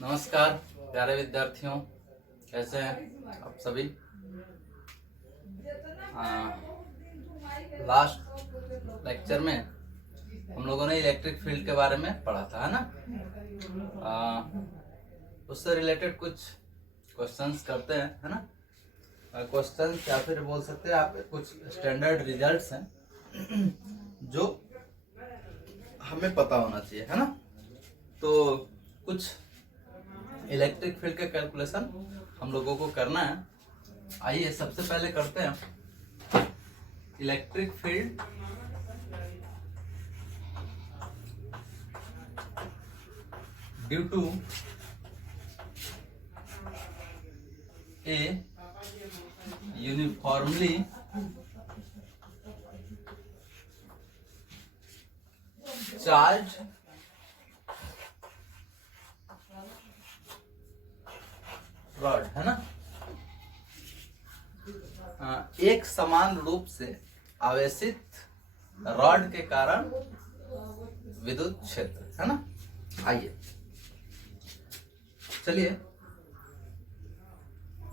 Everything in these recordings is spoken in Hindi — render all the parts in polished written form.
नमस्कार प्यारे विद्यार्थियों, कैसे हैं आप सभी। लास्ट लेक्चर में हम लोगों ने इलेक्ट्रिक फील्ड के बारे में पढ़ा था, है ना। उससे रिलेटेड कुछ क्वेश्चंस करते हैं, है ना। क्वेश्चंस या फिर बोल सकते हैं आप कुछ स्टैंडर्ड रिजल्ट्स हैं जो हमें पता होना चाहिए, है ना। तो कुछ इलेक्ट्रिक फील्ड का कैलकुलेशन हम लोगों को करना है। आइए सबसे पहले करते हैं electric field due to a uniformly charged rod, है ना। एक समान रूप से आवेशित रॉड के कारण विद्युत क्षेत्र, है ना। आइए चलिए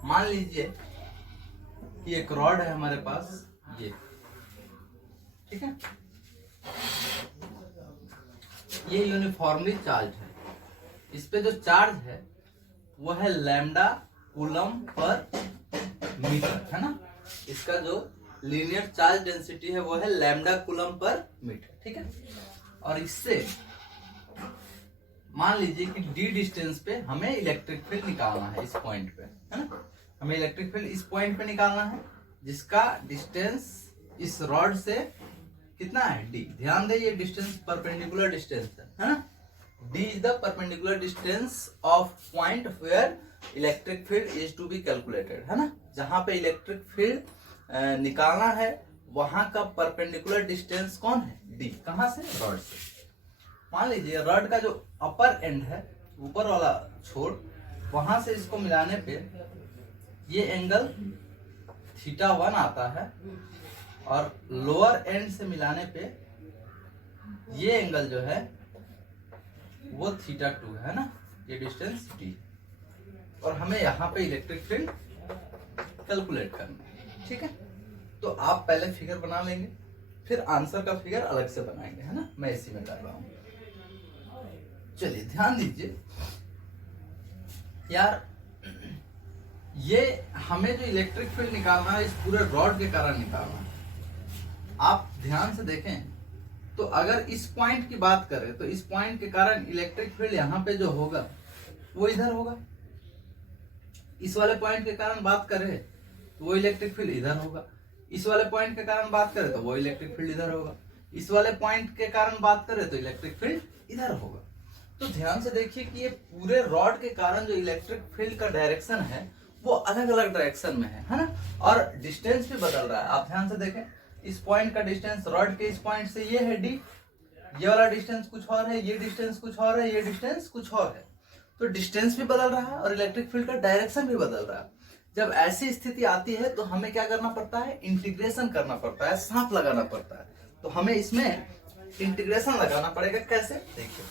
मान लीजिए कि एक रॉड है हमारे पास, ये ठीक है। ये यूनिफॉर्मली चार्ज है। इस पे जो चार्ज है वो है लैम्डा कूलम पर मीटर, है ना। इसका जो लीनियर चार्ज डेंसिटी है वो है लैम्डा कूलम पर मीटर, ठीक है। और इससे मान लीजिए कि डी डिस्टेंस पे हमें इलेक्ट्रिक फील्ड निकालना है, इस पॉइंट पे, है ना। हमें इलेक्ट्रिक फील्ड इस पॉइंट पे निकालना है जिसका डिस्टेंस इस रॉड से कितना है, डी। ध्यान दे ये डिस्टेंस परपेंडिकुलर डिस्टेंस है ना। D is the perpendicular distance of point where electric field is to be calculated, है ना। जहां पे इलेक्ट्रिक फील्ड निकालना है वहां का परपेंडिकुलर डिस्टेंस कौन है, D। कहां से, रॉड से। मान लीजिए रॉड का जो अपर एंड है, ऊपर वाला छोर, वहां से इसको मिलाने पे ये एंगल θ1 आता है और लोअर एंड से मिलाने पे ये एंगल जो है वो θ2 है ना। ये डिस्टेंस d और हमें यहाँ पे इलेक्ट्रिक फील्ड कैलकुलेट करना है, ठीक है। तो आप पहले फिगर बना लेंगे, फिर आंसर का फिगर अलग से बनाएंगे, है ना। मैं इसी में कर रहा हूँ। चलिए ध्यान दीजिए यार, ये हमें जो इलेक्ट्रिक फील्ड निकालना है इस पूरे रॉड के कारण निकालना है। आप ध्यान से देखें तो अगर इस पॉइंट की बात करें तो इस पॉइंट के कारण इलेक्ट्रिक फील्ड यहाँ पे जो होगा वो इधर होगा। इस वाले पॉइंट के कारण बात करें तो वो इलेक्ट्रिक फील्ड इधर होगा। इस वाले पॉइंट के कारण बात करें तो वो इलेक्ट्रिक फील्ड इधर होगा। इस वाले पॉइंट के कारण बात करें तो इलेक्ट्रिक फील्ड इधर होगा। तो ध्यान से देखिए कि ये पूरे रॉड के कारण जो इलेक्ट्रिक फील्ड का डायरेक्शन है वो अलग अलग डायरेक्शन में है ना। और डिस्टेंस भी बदल रहा है। आप ध्यान से देखें, इस पॉइंट का डिस्टेंस रॉड के इस पॉइंट से ये है d, ये वाला डिस्टेंस कुछ और है, ये डिस्टेंस कुछ और है, ये डिस्टेंस कुछ और है। तो डिस्टेंस भी बदल रहा है और इलेक्ट्रिक फील्ड का डायरेक्शन भी बदल रहा है। जब ऐसी स्थिति आती है तो हमें क्या करना पड़ता है, इंटीग्रेशन करना पड़ता है, साफ लगाना पड़ता है। तो हमें इसमें इंटीग्रेशन लगाना पड़ेगा। कैसे, देखिए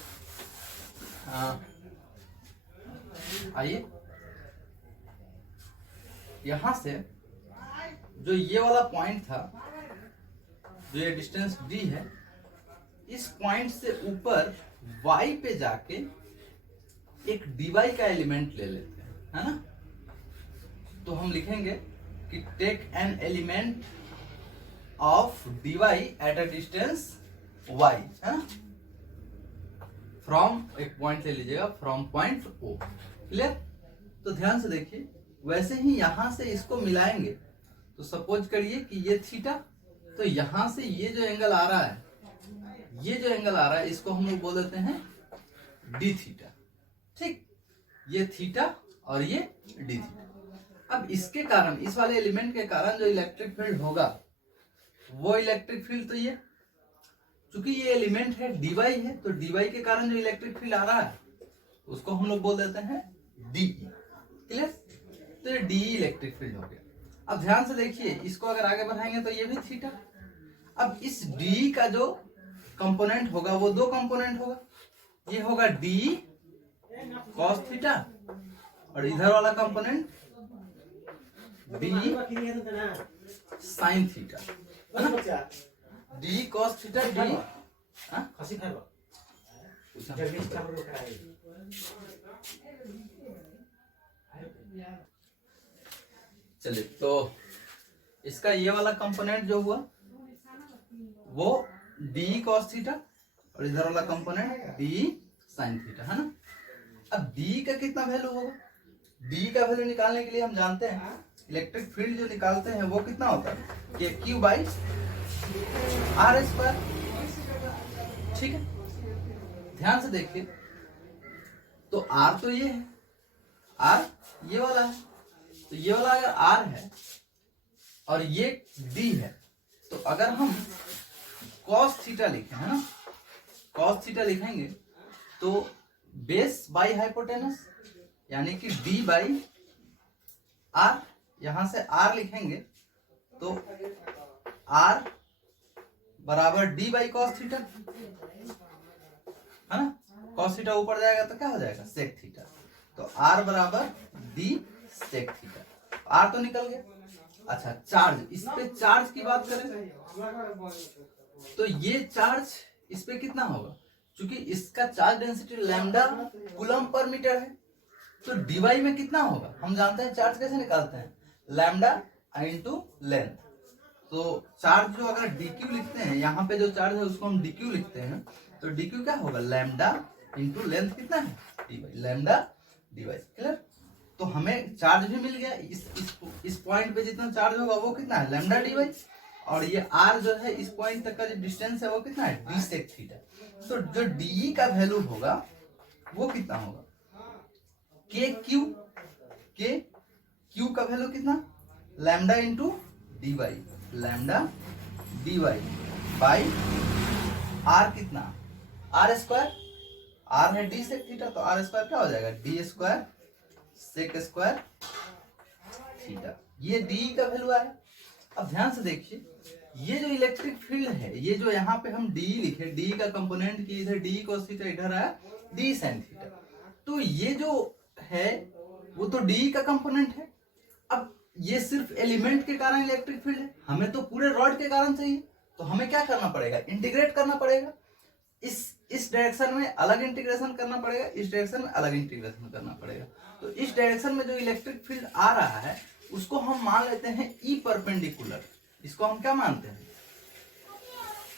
आइए यहां से जो ये वाला पॉइंट था, जो ये डिस्टेंस d है, इस पॉइंट से ऊपर y पे जाके एक dy का एलिमेंट ले लेते हैं, है ना। तो हम लिखेंगे कि take an element of dy at a distance y, है ना। फ्रॉम, एक पॉइंट ले लीजिएगा, फ्रॉम पॉइंट O, क्लियर। तो ध्यान से देखिए, वैसे ही यहां से इसको मिलाएंगे तो सपोज करिए कि ये थीटा, तो यहां से ये जो एंगल आ रहा है, ये जो एंगल आ रहा है इसको हम लोग बोल देते हैं डी थीटा, ठीक। ये थीटा और ये डी थीटा। अब इसके कारण, इस वाले एलिमेंट के कारण जो इलेक्ट्रिक फील्ड होगा वो इलेक्ट्रिक फील्ड, तो ये चूंकि ये एलिमेंट है dy है, तो dy के कारण जो इलेक्ट्रिक फील्ड आ रहा है उसको हम लोग बोल देते हैं डी, क्लियर। तो ये डी इलेक्ट्रिक फील्ड हो गया। अब ध्यान से देखिए, इसको अगर आगे बढ़ाएंगे तो ये भी थीटा। अब इस डी का जो कंपोनेंट होगा वो दो कंपोनेंट होगा, ये होगा डी कॉस थीटा और इधर वाला कंपोनेंट डी साइन थीटा, है ना। डी कॉस थीटा डी चलिए, तो इसका ये वाला कंपोनेंट जो हुआ वो डी कॉस थीटा और इधर वाला कंपोनेंट डी साइन थीटा, है ना। अब डी का कितना वैल्यू होगा, डी का वैल्यू निकालने के लिए हम जानते हैं इलेक्ट्रिक फील्ड जो निकालते हैं वो कितना होता है, ये क्यू बाई आर स्क्वायर, ठीक है। ध्यान से देखिए, तो आर तो ये है, आर ये वाला है, तो ये वाला अगर आर है और ये डी है, तो अगर हम कॉस थीटा लिखें, है ना, कॉस थीटा लिखेंगे तो बेस बाई हाइपोटेनस यानी कि डी बाई आर, यहां से आर लिखेंगे तो आर बराबर डी बाई कॉस थीटा, है ना। कॉस थीटा ऊपर जाएगा तो क्या हो जाएगा, सेक थीटा, तो आर बराबर डी सेक थीटा, आर तो निकल गया। अच्छा, चार्ज, इस पे चार्ज की बात करें तो ये चार्ज इस पे कितना होगा, क्योंकि इसका चार्ज डेंसिटी लैम्डा कूलम पर मीटर है, तो डीवाई में कितना होगा, हम जानते हैं चार्ज कैसे निकालते हैं, लैम्डा इनटू लेंथ। तो चार्ज जो अगर डीक्यू लिखते हैं, यहाँ पे जो चार्ज है उसको हम डीक्यू लिखते हैं, तो डीक्यू क्या होगा, लैम्डा इनटू लेंथ कितना है, डीवाई, लैम्डा डीवाई, क्लियर। तो हमें चार्ज भी मिल गया, इस पॉइंट पे जितना चार्ज होगा वो कितना है, लैम्डा डीवाई, और ये आर जो है इस पॉइंट तक का जो डिस्टेंस है वो कितना है, डी सेक थीटा। तो जो डी का वैल्यू होगा वो कितना होगा, के क्यू का वैल्यू कितना, lambda into d y, lambda d y by r कितना, आर स्क्वायर, आर है डी सेक थीटा, तो आर स्क्वायर क्या हो जाएगा, d square sec square theta, ये डी का वैल्यू आया। अब ध्यान से देखिए, ये जो इलेक्ट्रिक फील्ड है, ये जो यहाँ पे हम डी लिखे, डी का कंपोनेंट की इधर डी cos थीटा, इधर आया डी sin थीटा, तो ये जो है वो तो डी का कंपोनेंट है। अब ये सिर्फ एलिमेंट के कारण इलेक्ट्रिक फील्ड है, हमें तो पूरे रॉड के कारण चाहिए, तो हमें क्या करना पड़ेगा, इंटीग्रेट करना पड़ेगा, इस डायरेक्शन में अलग इंटीग्रेशन करना पड़ेगा, इस डायरेक्शन में अलग इंटीग्रेशन करना पड़ेगा। तो इस डायरेक्शन में जो इलेक्ट्रिक फील्ड आ रहा है उसको हम मान लेते हैं ई परपेंडिकुलर, इसको हम क्या मानते हैं,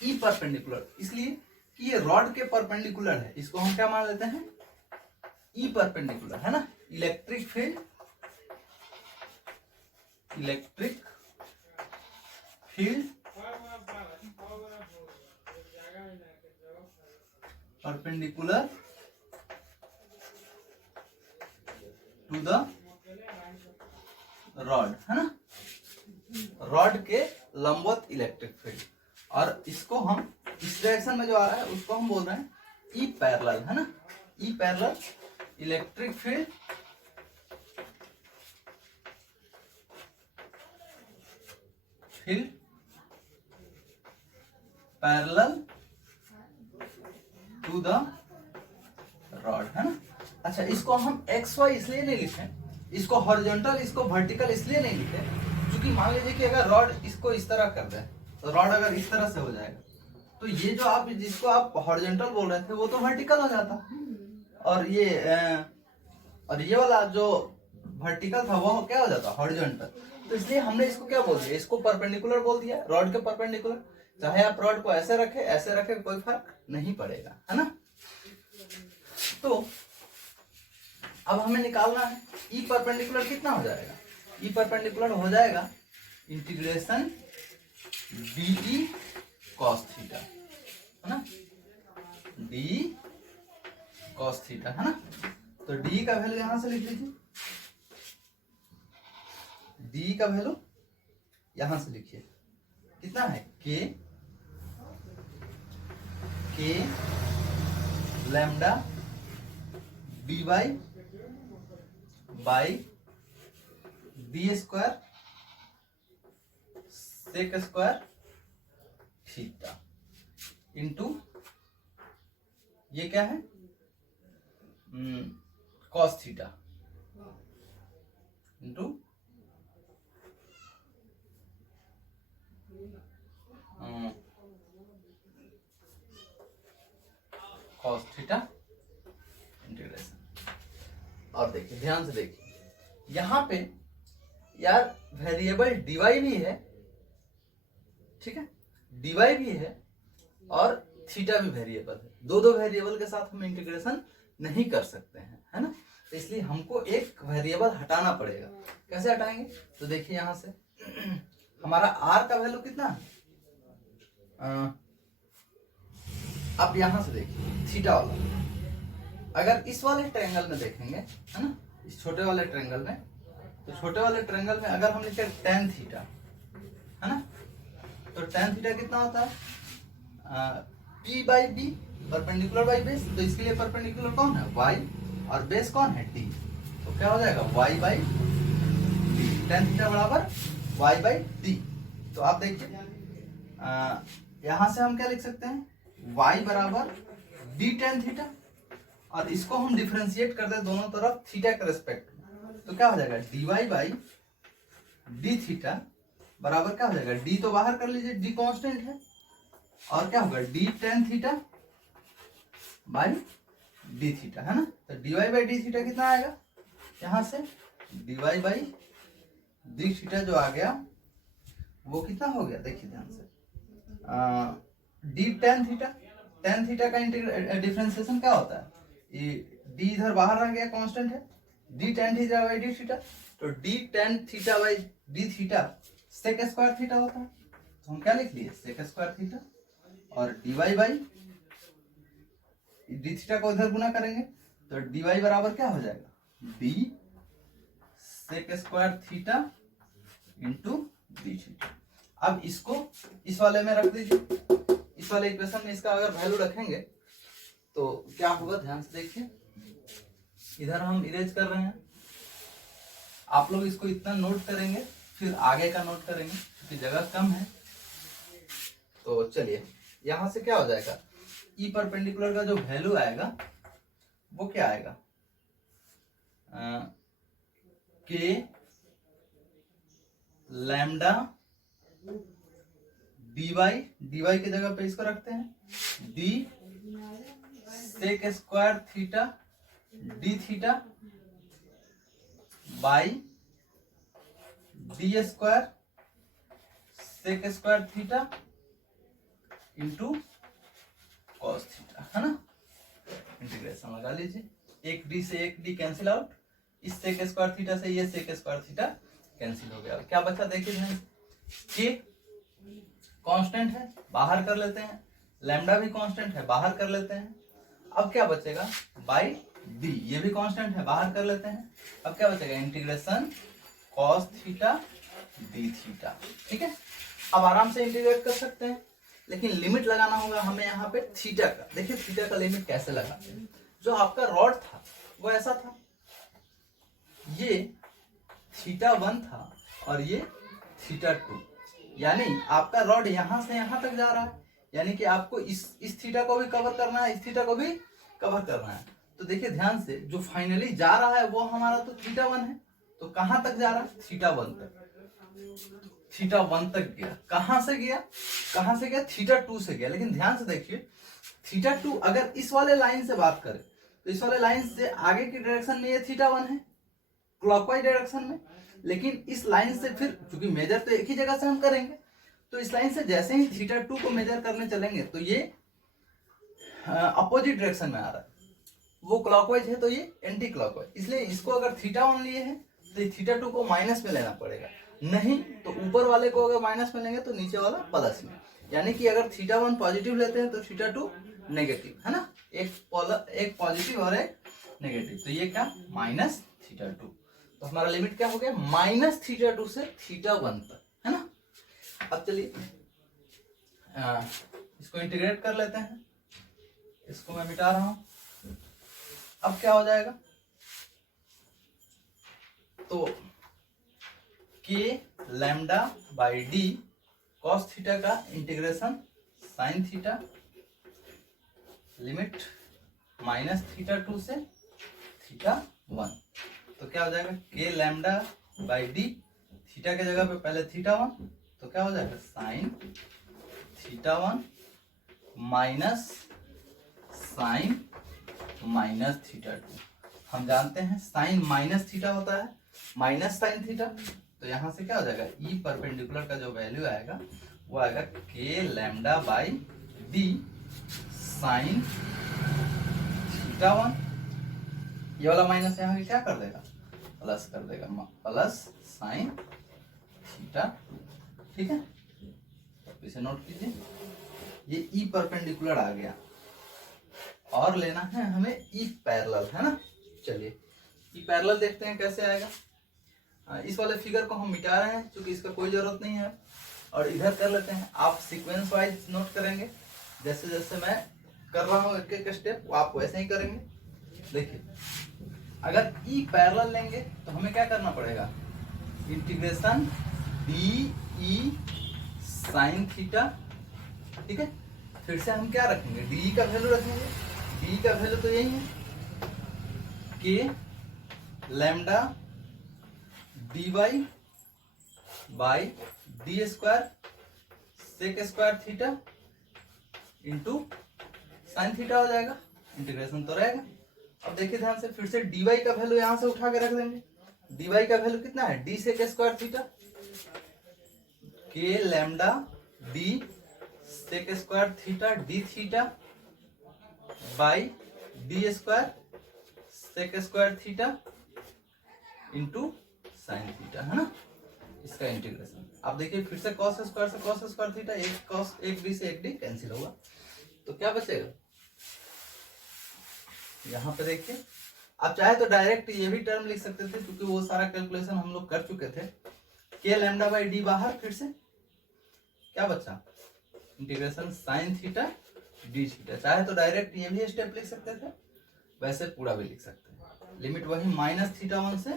ई परपेंडिकुलर, इसलिए कि ये रॉड के परपेंडिकुलर है, इसको हम क्या मान लेते हैं, ई परपेंडिकुलर, है ना। Electric field perpendicular to the rod, है ना, रॉड के लंबवत इलेक्ट्रिक फील्ड, और इसको हम इस डायरेक्शन में जो आ रहा है उसको हम बोल रहे हैं ई पैरेलल, है ना, E parallel electric field parallel to the rod, है ना। अच्छा, इसको हम एक्स वाई इसलिए नहीं लिखे, इसको हॉरिजॉन्टल, इसको वर्टिकल इसलिए नहीं लिखे, क्योंकि मान लीजिए कि अगर रॉड इसको इस तरह कर दे, तो रॉड अगर इस तरह से हो जाएगा तो ये जो आप जिसको आप हॉरिजॉन्टल बोल रहे थे वो तो वर्टिकल हो जाता, और ये वाला जो वर्टिकल था वो क्या हो जाता, हॉरिजॉन्टल। तो इसलिए हमने इसको क्या बोल दिया, इसको परपेंडिकुलर बोल दिया, रॉड के परपेंडिकुलर, चाहे आप रॉड को ऐसे रखे कोई फर्क नहीं पड़ेगा, है ना। तो अब हमें निकालना है ई परपेंडिकुलर कितना हो जाएगा, ई परपेंडिकुलर हो जाएगा इंटीग्रेशन डी कॉस थीटा, है ना, डी कॉस थीटा, है ना। तो डी का वैल्यू यहां से लिख लीजिए, डी का वैल्यू यहां से लिखिए, कितना है, k lambda d y by D square sec square theta into ये क्या है, cos theta into cos theta integration. और देखिए ध्यान से देखिए यहां पे यार वेरिएबल डीवाई भी है, ठीक है, डीवाई भी है और थीटा भी वेरिएबल है। दो दो वेरिएबल के साथ हम इंटीग्रेशन नहीं कर सकते हैं, है ना। तो इसलिए हमको एक वेरिएबल हटाना पड़ेगा। कैसे हटाएंगे, तो देखिए यहां से हमारा आर का वैल्यू कितना है, आप यहां से देखिए थीटा वाला, अगर इस वाले ट्रायंगल में देखेंगे, है ना, इस छोटे वाले ट्रायंगल में, तो छोटे वाले ट्रायंगल में अगर हम लिखे tan थीटा, है ना, तो tan थीटा कितना होता है, p by b, perpendicular by base. तो इसके लिए परपेंडिकुलर कौन है, y, और बेस कौन है, d। तो क्या हो जाएगा y by D, tan theta बराबर y बाई डी। तो आप देखिए यहां से हम क्या लिख सकते हैं, y बराबर d tan थीटा, और इसको हम डिफरेंशिएट कर दे दोनों तरफ थीटा के रेस्पेक्ट में, तो क्या हो जाएगा dy बाई डी थीटा बराबर क्या हो जाएगा, d तो बाहर कर लीजिए, d कांस्टेंट है, और क्या होगा d tan theta by d theta, है ना। तो dy बाई डी थीटा कितना आएगा, यहां से dy बाई डी थीटा जो आ गया वो कितना हो गया, देखिए ध्यान से, d tan थीटा का डिफरेंशिएशन क्या होता है, ये d इधर बाहर रह गया, कांस्टेंट है, d tan theta by d theta, तो d tan theta by d theta sec square theta होता है। तो हम क्या लिख लिए, सेक स्क्वायर थीटा, और dy बाई डी थीटा को इधर गुना करेंगे तो dy बराबर क्या हो जाएगा, d sec square theta into d theta. अब इसको इस वाले में रख दीजिए, इस वाले इक्वेशन में इसका अगर वैल्यू रखेंगे तो क्या होगा, ध्यान से देखिए, इधर हम इरेज कर रहे हैं, आप लोग इसको इतना नोट करेंगे, फिर आगे का नोट करेंगे क्योंकि जगह कम है। तो चलिए यहां से क्या हो जाएगा, ई परपेंडिकुलर का जो वैल्यू आएगा वो क्या आएगा, के लैम्डा dy की जगह पे इसको रखते हैं, d sec square theta d theta by D square sec square theta into cos theta, है ना। इंटीग्रेशन लगा लीजिए, एक डी से एक डी कैंसिल आउट, इस सेक स्क्वायर थीटा से ये सेक स्क्वायर थीटा कैंसिल हो गया। क्या बचा देखिए ध्यान, के कांस्टेंट है बाहर कर लेते हैं, लैम्डा भी कांस्टेंट है बाहर कर लेते हैं, अब क्या बचेगा बाई डी, ये भी कांस्टेंट है बाहर कर लेते हैं, अब क्या बचेगा integration cos theta d theta, ठीक है। अब आराम से इंटीग्रेट कर सकते हैं, लेकिन लिमिट लगाना होगा हमें यहाँ पे थीटा का। देखिए थीटा का लिमिट कैसे लगाते हैं, जो आपका रॉड था वो ऐसा था, ये थीटा 1 था और ये थीटा 2, यानी आपका रॉड यहां से यहां तक जा रहा है, यानी कि आपको इस थीटा को भी कवर करना है, इस थीटा को भी कवर करना है। तो देखिए ध्यान से, जो फाइनली जा रहा है वो हमारा तो थीटा 1 है, तो कहां तक जा रहा है, थीटा 1 तक, थीटा 1 तक गया। कहां से गया, थीटा 2 से गया। लेकिन ध्यान से देखिए थीटा 2 अगर इस वाले लाइन से बात करें तो इस वाले लाइन से आगे की डायरेक्शन में ये थीटा 1 है, क्लॉकवाइज डायरेक्शन में, लेकिन इस लाइन से फिर क्योंकि मेजर तो एक ही जगह से हम करेंगे, तो इस लाइन से जैसे ही थीटा 2 को मेजर करने चलेंगे तो ये अपोजिट डायरेक्शन में आ रहा है, वो क्लॉकवाइज है तो ये एंटी क्लॉकवाइज, इसलिए इसको अगर थीटा 1 लिए है तो थीटा 2 को माइनस में लेना पड़ेगा, नहीं तो ऊपर वाले को अगर माइनस में लेंगे तो नीचे वाला प्लस में, यानी कि अगर थीटा 1 पॉजिटिव लेते हैं तो थीटा 2 नेगेटिव, है ना, एक पॉजिटिव और एक नेगेटिव, तो ये क्या माइनस थीटा 2। तो हमारा लिमिट क्या हो गया, माइनस थीटा 2 से थीटा 1 तक, है ना। अब चलिए इसको इंटीग्रेट कर लेते हैं, इसको मैं मिटा रहा हूं। अब क्या हो जाएगा, तो k lambda by d cos theta का integration sine theta limit minus theta 2 से थीटा 1। तो क्या हो जाएगा के लैम्डा बाई डी, थीटा के जगह पे पहले थीटा 1, तो क्या हो जाएगा sine theta 1 minus sine minus theta 2। हम जानते हैं साइन माइनस थीटा होता है माइनस साइन थीटा, तो यहां से क्या हो जाएगा ई परपेंडिकुलर का जो वैल्यू आएगा वो आएगा के lambda by D sign theta 1। ये वाला माइनस यहाँ पे क्या कर देगा प्लस कर देगा, प्लस साइन थीटा 2। ठीक है, तो इसे नोट कीजिए, ये ई परपेंडिकुलर आ गया और लेना है हमें ई पैरेलल, है ना। चलिए ई पैरेलल देखते हैं कैसे आएगा। इस वाले फिगर को हम मिटा रहे हैं क्योंकि इसका कोई जरूरत नहीं है, और इधर कर लेते हैं। आप सीक्वेंस वाइज नोट करेंगे, जैसे जैसे मैं कर रहा हूँ एक एक स्टेप आप वैसे ही करेंगे। देखिए अगर ई पैरेलल लेंगे तो हमें क्या करना पड़ेगा, integration D E sine theta. ठीक है, फिर से हम क्या रखेंगे, डी का वैल्यू रखेंगे। डी का वैल्यू तो यही है k lambda d y by D square sec square theta into sine theta हो जाएगा, इंटीग्रेशन तो रहेगा। अब देखिए ध्यान से, फिर से डी वाई का वैल्यू यहां से उठा के रख देंगे। डी वाई का वैल्यू कितना है, d sec square theta, k lambda d sec square theta d theta by D square sec square theta into sine theta, है ना, इसका इंटीग्रेशन। अब देखिए फिर से cos स्क्वायर से cos स्क्वायर थीटा, एक cos एक डी से एक डी कैंसिल होगा, तो क्या बचेगा, यहाँ पे देखिए आप चाहे तो डायरेक्ट ये भी टर्म लिख सकते थे क्योंकि वो सारा कैलकुलेशन हम लोग कर चुके थे। के लैम्डा बाई डी बाहर, फिर से क्या बचा, integration sine theta d theta. चाहे तो डायरेक्ट ये भी स्टेप लिख सकते थे, वैसे पूरा भी लिख सकते हैं। लिमिट वही माइनस थीटा 1 से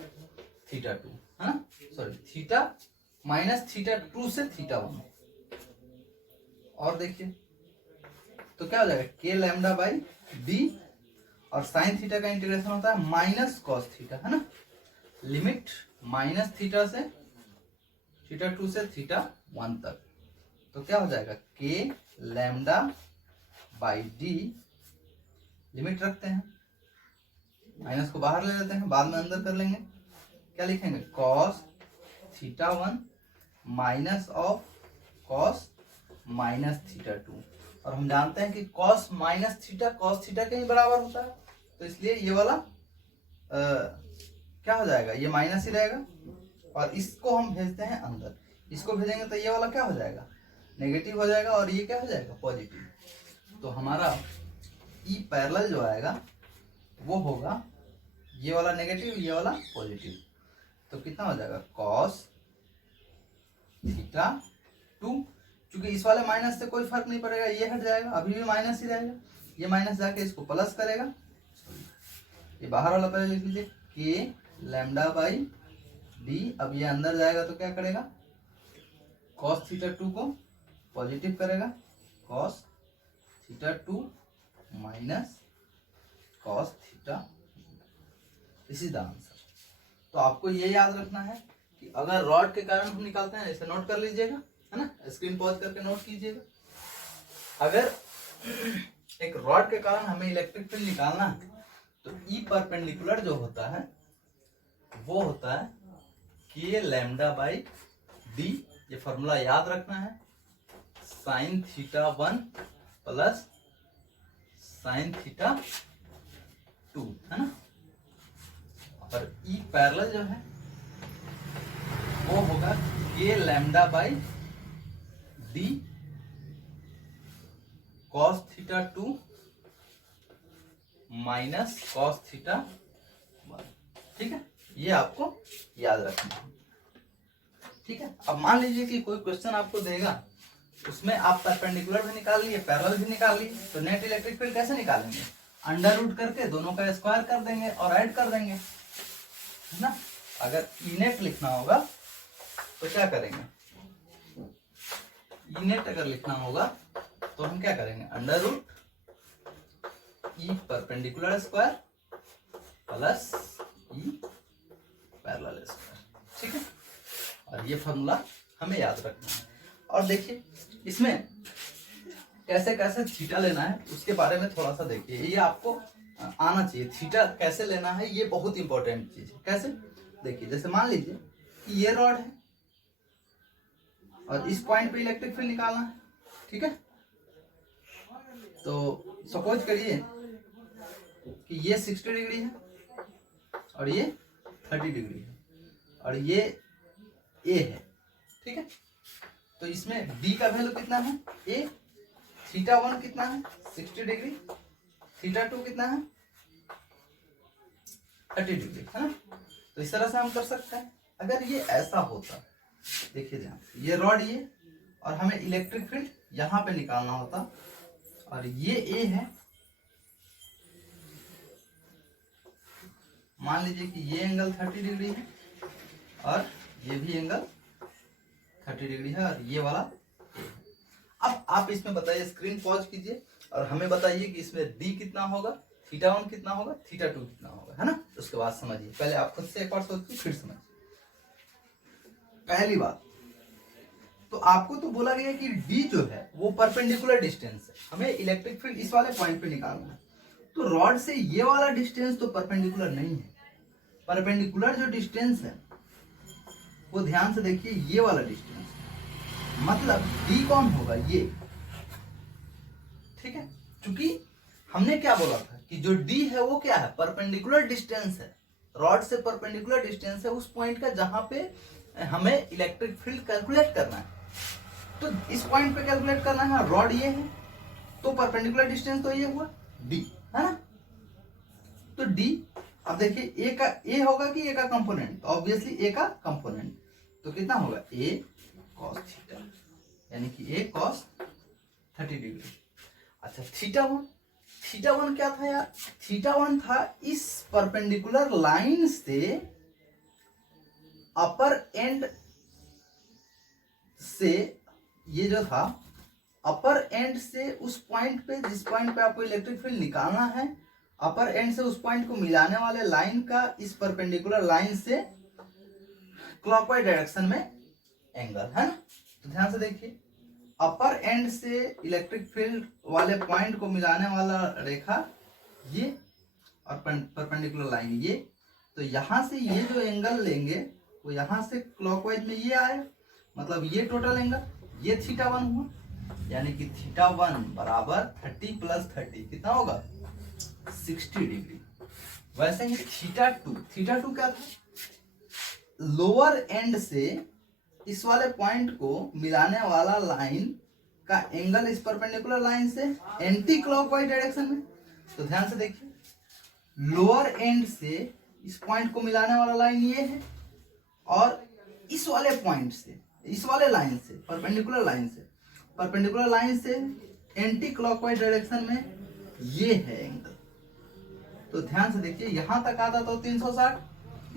थीटा 2, है ना, सॉरी थीटा माइनस थीटा 2 से थीटा 1। और देखिए तो क्या हो जाएगा, के लैम्डा बाई डी और साइन थीटा का इंटीग्रेशन होता है माइनस कॉस थीटा, है ना। लिमिट माइनस थीटा से थीटा 2 से थीटा 1 तक, तो क्या हो जाएगा के लैम्डा बाई डी, लिमिट रखते हैं, माइनस को बाहर ले लेते हैं, बाद में अंदर कर लेंगे। क्या लिखेंगे, cos theta 1 minus of cos minus theta 2। और हम जानते हैं कि cos minus theta cos theta के ही बराबर होता है, तो इसलिए ये वाला क्या हो जाएगा, ये माइनस ही रहेगा, और इसको हम भेजते हैं अंदर। इसको भेजेंगे तो ये वाला क्या हो जाएगा, नेगेटिव हो जाएगा, और ये क्या हो जाएगा, पॉजिटिव। तो हमारा ई पैरेलल जो आएगा वो होगा ये वाला नेगेटिव, ये वाला पॉजिटिव। तो कितना हो जाएगा, कॉस थीटा 2, क्योंकि इस वाले माइनस से कोई फर्क नहीं पड़ेगा, ये हट जाएगा, अभी भी माइनस ही रहेगा, ये माइनस जाके इसको प्लस करेगा। ये बाहर वाला पहले लिख लीजिए, के लैम्डा बाई डी, अब ये अंदर जाएगा तो क्या करेगा, कॉस थीटा 2 को पॉजिटिव करेगा, cos theta 2 minus cos theta, this is the answer. तो आपको ये याद रखना है कि अगर रॉड के कारण हम निकालते हैं, इसे नोट कर लीजिएगा, है ना, स्क्रीन पॉज करके नोट कीजिएगा। अगर एक रॉड के कारण हमें इलेक्ट्रिक फील्ड निकालना है तो ई परपेंडिकुलर जो होता है वो होता है के लैम्डा बाई डी, ये फॉर्मूला याद रखना है, sign theta 1 plus sine theta 2, है ना। और ई पैरेलल जो है वो होगा k lambda by d cos theta 2 minus cos theta 1। ठीक है, ये आपको याद रखना है। ठीक है, अब मान लीजिए कि कोई क्वेश्चन आपको देगा, उसमें आप परपेंडिकुलर भी निकाल लिए, पैरेलल भी निकाल लिए, तो नेट इलेक्ट्रिक फील्ड कैसे निकालेंगे, अंडर रूट करके दोनों का स्क्वायर कर देंगे और ऐड कर देंगे, है ना। अगर ई नेट लिखना होगा तो क्या करेंगे, ई नेट अगर लिखना होगा तो हम क्या करेंगे, under root E perpendicular square plus E parallel square, ठीक है। और ये फॉर्मूला हमें याद रखना है। और देखिए इसमें कैसे कैसे थीटा लेना है उसके बारे में थोड़ा सा देखिए, ये आपको आना चाहिए। थीटा कैसे लेना है ये बहुत इंपॉर्टेंट चीज है। कैसे देखिए, जैसे मान लीजिए कि ये रॉड है और इस पॉइंट पे इलेक्ट्रिक फील्ड निकालना है, ठीक है। तो सपोज करिए कि ये 60 डिग्री है और ये 30 डिग्री है और ये ए है, ठीक है। तो इसमें बी का वैल्यू कितना है, ए। थीटा 1 कितना है 60 डिग्री, थीटा 2 कितना है 30 डिग्री, है ना। तो इस तरह से हम कर सकते हैं। अगर ये ऐसा होता, देखिए ध्यान से, ये रॉड ये और हमें इलेक्ट्रिक फील्ड यहाँ पे निकालना होता और ये ए है, मान लीजिए कि ये एंगल 30 डिग्री है और ये भी एंगल 30 डिग्री है और ये वाला ए है। अब आप इसमें बताइए, स्क्रीन पॉज कीजिए और हमें बताइए कि इसमें डी कितना होगा, थीटा 1 कितना होगा, थीटा 2 कितना होगा, है ना। उसके बाद समझिए, पहले आप खुद से एक बार सोचिए फिर समझिए। पहली बात तो आपको तो बोला गया कि डी जो है वो परपेंडिकुलर डिस्टेंस है, हमें इलेक्ट्रिक फील्ड इस वाले पॉइंट पे निकालना है। तो रॉड से ये वाला डिस्टेंस तो परपेंडिकुलर नहीं है। परपेंडिकुलर जो डिस्टेंस है वो ध्यान से देखिए, ये वाला डिस्टेंस, मतलब डी कौन होगा, ये, ठीक है। क्योंकि हमने क्या बोला था कि जो डी है वो क्या है, परपेंडिकुलर डिस्टेंस है, रॉड से परपेंडिकुलर डिस्टेंस है उस पॉइंट का जहां पे हमें इलेक्ट्रिक फील्ड कैलकुलेट करना है। तो इस पॉइंट पे कैलकुलेट करना है, रॉड ये है तो परपेंडिकुलर डिस्टेंस तो ये हुआ डी, है ना। तो डी, अब देखिए ए का, ए होगा कि ए का कंपोनेंट, तो ऑब्वियसली ए का कंपोनेंट, तो कितना होगा ए कॉस थीटा, यानी कि ए कॉस 30 डिग्री। अच्छा थीटा 1, थीटा 1 क्या था यार, थीटा 1 था इस परपेंडिकुलर लाइन से अपर एंड से, ये जो था अपर एंड से उस पॉइंट पे, जिस पॉइंट पे आपको इलेक्ट्रिक फील्ड निकालना है, अपर एंड से उस पॉइंट को मिलाने वाले लाइन का इस परपेंडिकुलर लाइन से क्लॉकवाइज डायरेक्शन में एंगल, है ना। तो ध्यान से देखिए, अपर एंड से इलेक्ट्रिक फील्ड वाले पॉइंट को मिलाने वाला रेखा ये और परपेंडिकुलर लाइन ये, तो यहां से ये जो एंगल लेंगे वो यहां से क्लॉकवाइज में ये आए, मतलब ये टोटल एंगल, ये थीटा 1 हुआ, यानी कि थीटा 1 बराबर 30 प्लस 30 कितना होगा 60 डिग्री। वैसे ही थीटा 2, थीटा 2 क्या था, लोअर एंड से इस वाले पॉइंट को मिलाने वाला लाइन का एंगल इस परपेंडिकुलर लाइन से एंटी क्लॉकवाइज डायरेक्शन में। तो ध्यान से देखिए, लोअर एंड से इस पॉइंट को मिलाने वाला लाइन ये है और इस वाले पॉइंट से, इस वाले लाइन से, परपेंडिकुलर लाइन से एंटी क्लॉकवाइज डायरेक्शन में ये है एंगल। तो ध्यान से देखिए, यहां तक आता तो 360,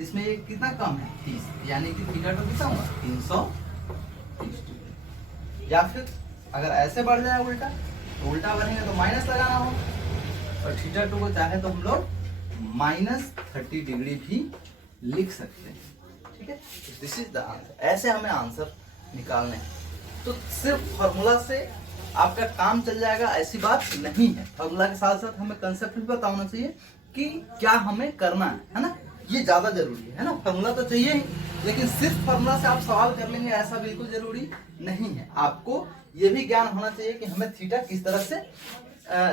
इसमें ये कितना कम है 30, यानी कि थीटा 2 कितना होगा 330 डिग्री। या फिर अगर ऐसे बढ़ जाए उल्टा, तो उल्टा बढ़ेंगे तो माइनस लगाना होगा, और थीटा 2 को चाहे तो हम लोग -30 डिग्री भी लिख सकते हैं, ठीक है। दिस इज द आंसर, ऐसे हमें आंसर निकालने हैं। तो सिर्फ फॉर्मूला से आपका काम चल जाएगा ऐसी बात नहीं है, फॉर्मूला के साथ साथ हमें कंसेप्ट भी पता होना चाहिए कि क्या हमें करना है ना, ये ज्यादा जरूरी है ना। फॉर्मूला तो चाहिए ही, लेकिन सिर्फ फॉर्मूला से आप सवाल कर लेंगे ऐसा बिल्कुल जरूरी नहीं है। आपको ये भी ज्ञान होना चाहिए कि हमें थीटा किस तरह से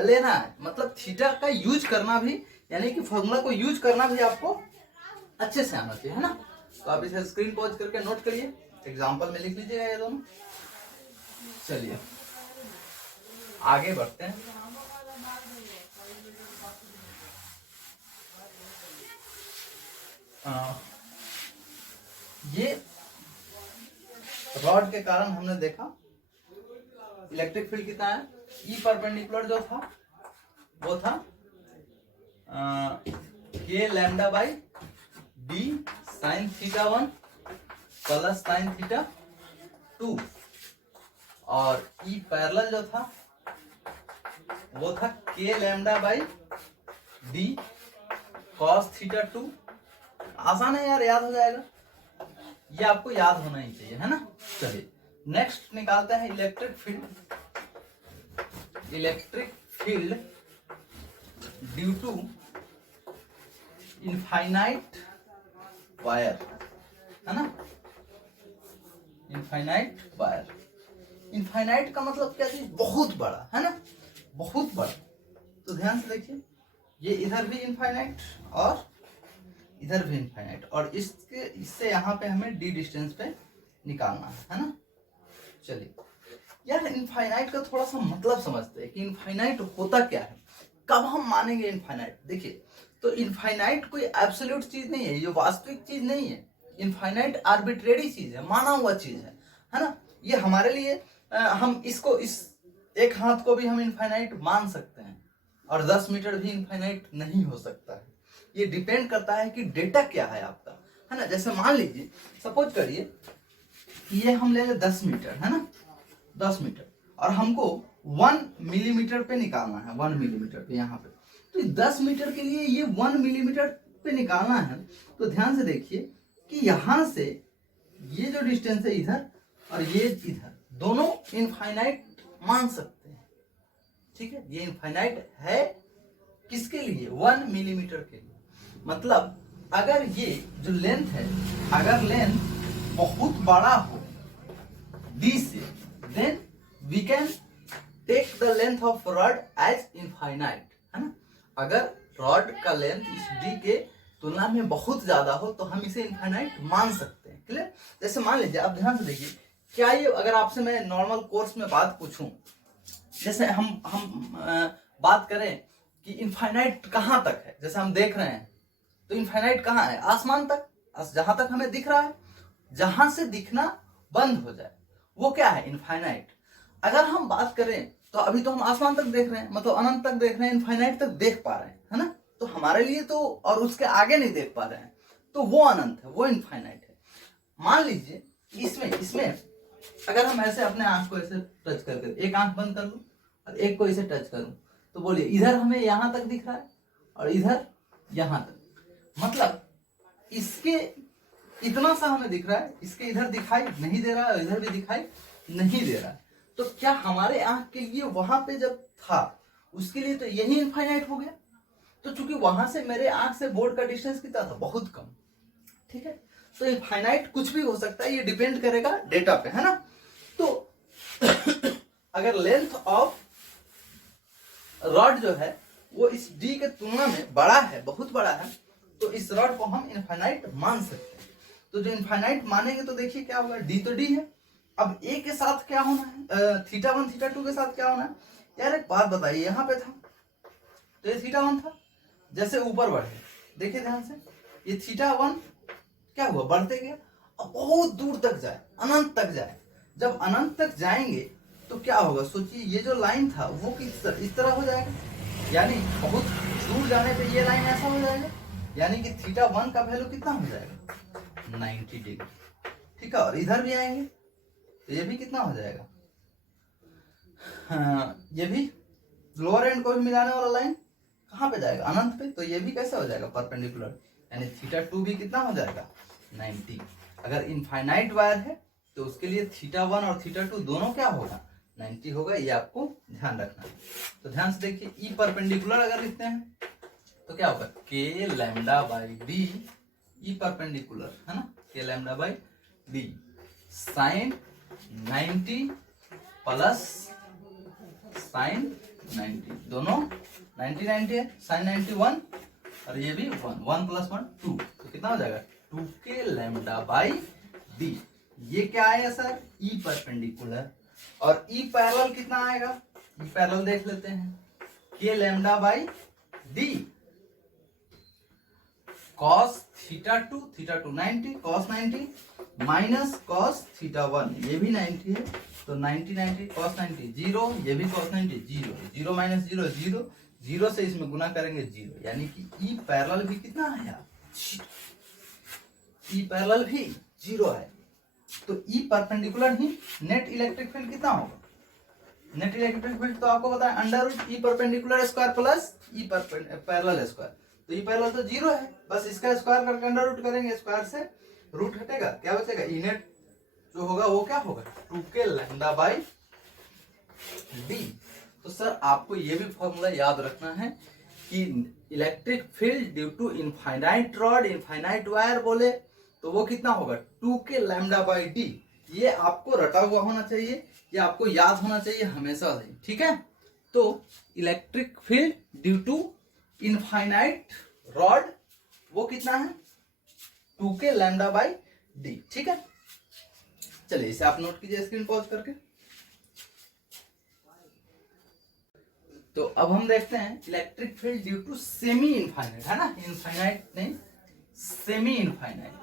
लेना है, मतलब थीटा का यूज करना भी, यानी कि फॉर्मूला को यूज करना भी आपको अच्छे से आना चाहिए, है ना। तो आप इसे स्क्रीन पॉज करके नोट करिए, एग्जाम्पल में लिख लीजिएगा ये दोनों। चलिए आगे बढ़ते हैं। ये रॉड के कारण हमने देखा इलेक्ट्रिक फील्ड कितना है, ई परपेंडिकुलर जो था वो था के lambda by D sign theta 1 plus sine theta 2, और ई पैरेलल जो था वो था k lambda by d cos theta 2। आसान है यार, याद हो जाएगा, ये आपको याद होना ही चाहिए, है ना। चलिए नेक्स्ट निकालते हैं electric field due to infinite wire, है ना। इनफाइनाइट वायर, इनफाइनाइट का मतलब क्या चीज, बहुत बड़ा, है ना, बहुत बड़ा। तो ध्यान से देखिए, ये इधर भी इनफाइनाइट और इधर भी इनफाइनाइट, और इससे यहाँ पे हमें डी डिस्टेंस पे निकालना है ना। चलिए यार, इनफाइनाइट का थोड़ा सा मतलब समझते हैं कि इनफाइनाइट होता क्या है, कब हम मानेंगे इनफाइनाइट। देखिए, तो इनफाइनाइट कोई एब्सोल्यूट चीज नहीं है, ये वास्तविक चीज नहीं है। इनफाइनाइट आर्बिट्रेरी चीज है, माना हुआ चीज है ना। ये हमारे लिए हम इसको, इस एक हाथ को भी हम इनफाइनाइट मान सकते हैं, और 10 मीटर भी इनफाइनाइट नहीं हो सकता है। ये डिपेंड करता है कि डेटा क्या है आपका, है ना। जैसे मान लीजिए, सपोज करिए ये हम ले लें 10 मीटर, है ना, 10 मीटर, और हमको 1 मिलीमीटर पे निकालना है, 1 मिलीमीटर पे यहाँ पे। तो 10 मीटर के लिए ये 1 मिलीमीटर पे निकालना है, तो ध्यान से देखिए कि यहाँ से ये जो डिस्टेंस है इधर और ये इधर, दोनों इनफाइनाइट मान सकते हैं, ठीक है। ये इनफाइनाइट है किसके लिए, 1 मिलीमीटर के लिए। मतलब अगर ये जो लेंथ है, अगर लेंथ बहुत बड़ा हो डी से, then we can take the length of rod as infinite, है ना। अगर रॉड का लेंथ इस डी के तुलना में बहुत ज्यादा हो तो हम इसे इनफाइनाइट मान सकते हैं। क्लियर। जैसे मान लीजिए, आप ध्यान से देखिए, क्या ये अगर आपसे मैं नॉर्मल कोर्स में बात पूछूं, जैसे हम बात करें कि इनफाइनाइट कहाँ तक है, जैसे हम देख रहे हैं, तो इनफाइनाइट कहाँ है, आसमान तक, जहां तक हमें दिख रहा है, जहां से दिखना बंद हो जाए वो क्या है, इनफाइनाइट। अगर हम बात करें तो अभी तो हम आसमान तक देख रहे हैं, मतलब अनंत तक देख रहे हैं, इनफाइनाइट तक देख पा रहे हैं, है ना। तो हमारे लिए तो, और उसके आगे नहीं देख पा रहे हैं, तो वो अनंत है, वो इनफाइनाइट है। मान लीजिए इसमें अगर हम ऐसे अपने आंख को ऐसे टच करके, एक आंख बंद कर लूं और एक को इसे टच करूं, तो बोलिए इधर हमें यहां तक दिख रहा है और इधर यहां तक, मतलब इसके इतना सा हमें दिख रहा है, इसके इधर दिखाई नहीं दे रहा है और इधर भी दिखाई नहीं दे रहा है। तो क्या हमारे आंख के लिए वहां पे जब था उसके लिए तो यही इनफाइनाइट हो गया। तो चूंकि वहां से मेरे आंख से बोर्ड का डिस्टेंस कितना था, बहुत कम, ठीक है। तो इनफाइनाइट कुछ भी हो सकता है, ये डिपेंड करेगा डेटा पे, है ना। तो अगर लेंथ ऑफ रॉड जो है वो इस डी के तुलना में बड़ा है, बहुत बड़ा है, तो इस रॉड को हम इनफाइनाइट मान सकते हैं। तो जो इनफाइनाइट मानेंगे तो देखिए क्या होगा, डी तो डी है। अब ए के साथ क्या होना है, थीटा 1 थीटा 2 के साथ क्या होना है। यार एक बात बताइए, यहाँ पे था तो ये थीटा 1 था, जैसे ऊपर बढ़े, देखिए ध्यान से, ये थीटा 1 क्या हुआ, बढ़ते गया, अब बहुत दूर तक जाए, अनंत तक जाए। जब अनंत तक जाएंगे तो क्या होगा, सोचिए ये जो लाइन था वो इस तरह हो जाएगा, यानी बहुत दूर जाने पे ये लाइन ऐसा हो जाएगा, यानी कि थीटा 1 का वैल्यू कितना हो जाएगा, 90 डिग्री, ठीक है। और इधर भी आएंगे तो ये भी कितना हो जाएगा, हाँ, ये भी लोअर एंड को भी मिलाने वाला लाइन कहाँ पे जाएगा, अनंत पे, तो ये भी कैसे हो जाएगा, परपेंडिकुलर, यानी थीटा 2 भी कितना हो जाएगा, 90। अगर इनफाइनाइट वायर है तो उसके लिए थीटा 1 और थीटा 2 दोनों क्या होगा, 90 होगा, ये आपको ध्यान रखना है। तो ध्यान से देखिए, ई परपेंडिकुलर अगर लिखते हैं तो क्या होगा, k lambda by d, E perpendicular, है ना, k lambda by D sine 90 plus sine 90, दोनों 90 90 है, साइन 91 और ये भी 1, 1 प्लस 1 2, तो कितना हो जाएगा, 2 के लैम्डा बाई डी। ये क्या आएगा सर, ई परपेंडिकुलर, और ई पैरेलल कितना आएगा, ई पैरेलल देख लेते हैं, के lambda by d cos theta 2 90 cos 90 minus cos theta 1, ये भी 90 है, तो 90 90 कॉस 90 0, ये भी कॉस 90 0, 0 माइनस 0 0, 0 से इसमें गुना करेंगे 0, यानी कि ई पैरेलल भी कितना आया, ई पैरेलल भी 0 है। तो ई परपेंडिकुलर ही नेट इलेक्ट्रिक फील्ड कितना होगा, नेट इलेक्ट्रिक फील्ड तो आपको पता है under root E perpendicular square plus E parallel square. तो ई पैरेलल तो 0 है, बस इसका स्क्वायर करके अंडर रूट करेंगे, स्क्वायर से रूट हटेगा, क्या बचेगा, ई नेट जो होगा वो क्या होगा 2k लैम्डा बाई डी। तो सर आपको ये भी फॉर्मूला याद रखना है कि electric field due to infinite rod infinite wire बोले तो वो कितना होगा 2k लैम्डा बाई डी। ये आपको रटा हुआ होना चाहिए, ये आपको याद होना चाहिए हमेशा से, ठीक है। तो electric field due to infinite rod वो कितना है 2k लैम्डा बाई डी, ठीक है। चलिए इसे आप नोट कीजिए स्क्रीन पॉज करके। तो अब हम देखते हैं electric field due to semi infinite, है ना, इनफाइनाइट नहीं सेमी इनफाइनाइट।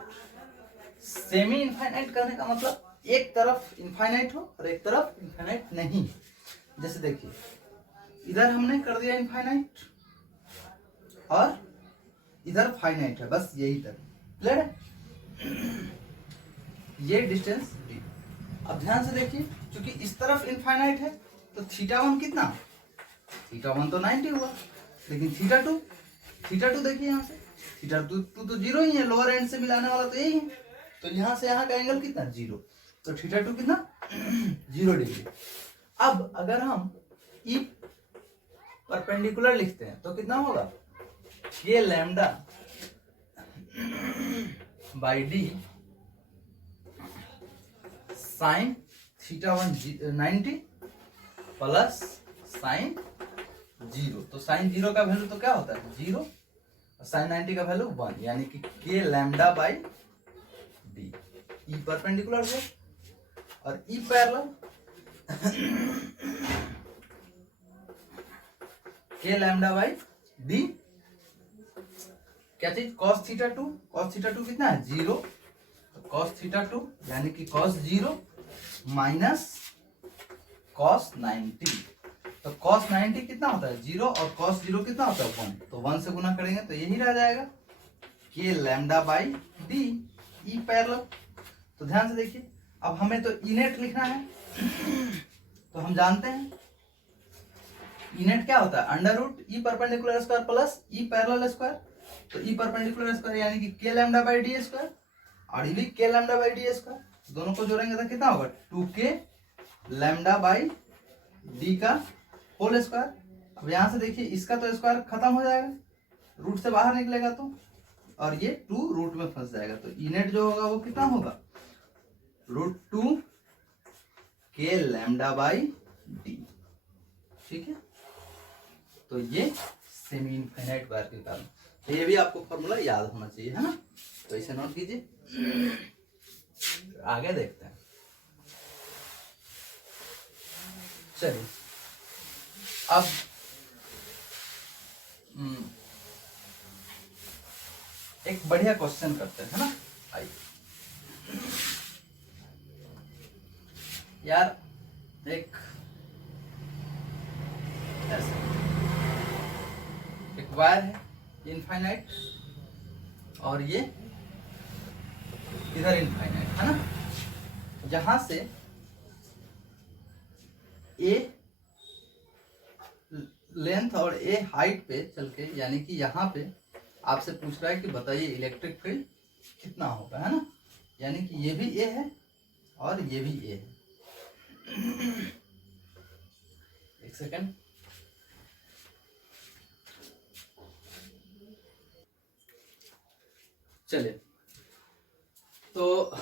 सेमी इनफाइनाइट करने का मतलब एक तरफ इनफाइनाइट हो और एक तरफ इनफाइनाइट नहीं। जैसे देखिए इधर हमने कर दिया इनफाइनाइट और इधर फाइनाइट है, बस यही तक क्लियर है। ये डिस्टेंस d। अब ध्यान से देखिए क्योंकि इस तरफ इनफाइनाइट है तो θ1 कितना, θ1 तो 90 हुआ, लेकिन θ2 देखिए यहाँ से θ2 तो 0 ही है, लोअर एंड से मिलाने वाला तो यही है, तो यहाँ से यहाँ का एंगल कितना 0, तो θ2 कितना 0 डिग्री। अब अगर हम ई परपेंडिकुलर लिखते हैं तो कितना होगा ये lambda by D sine θ1 90 plus sine 0। तो साइन 0 का वैल्यू तो क्या होता है 0 और साइन 90 का वैल्यू 1, यानी कि k lambda by d. E perpendicular है और E parallel k lambda by D क्या चीज cos θ2 कितना है 0, तो cos θ2 यानी कि cos 0 माइनस cos 90। तो cos 90 कितना होता है 0 और cos 0 कितना होता है 1, तो 1 से गुना करेंगे तो यही रह जाएगा k lambda by d E parallel. तो ध्यान से देखिए अब हमें तो ई नेट लिखना है तो हम जानते हैं ई नेट क्या होता है under root E perpendicular square plus E parallel square. तो ई परपेंडिकुलर स्क्वायर यानी कि k lambda by D square और ये भी k lambda by D square, दोनों को जोड़ेंगे तो कितना होगा 2k लैम्डा बाई डी का होल स्क्वायर। अब यहाँ से देखिए इसका तो स्क्वायर खत्म हो जाएगा, रूट से बाहर निकलेगा तो, और ये 2 रूट में फंस जाएगा, तो ई नेट जो होगा वो कितना होगा √2 k लैम्डा बाई डी, ठीक है। तो ये सेमी इनफाइनाइट वायर के कारण, तो ये भी आपको फॉर्मूला याद होना चाहिए, है ना। तो इसे नोट कीजिए, आगे देखते हैं। चलिए अब एक बढ़िया क्वेश्चन करते हैं, है ना। आइए यार, एक वायर है इनफाइनाइट और ये इधर इनफाइनाइट, है ना। जहां से ए लेंथ और ए हाइट पे चल के, यानी कि यहाँ पे आपसे पूछ रहा है कि बताइए इलेक्ट्रिक फील्ड कितना होगा, है ना। यानी कि ये भी ए है और ये भी ए है। एक सेकंड, चलिए। तो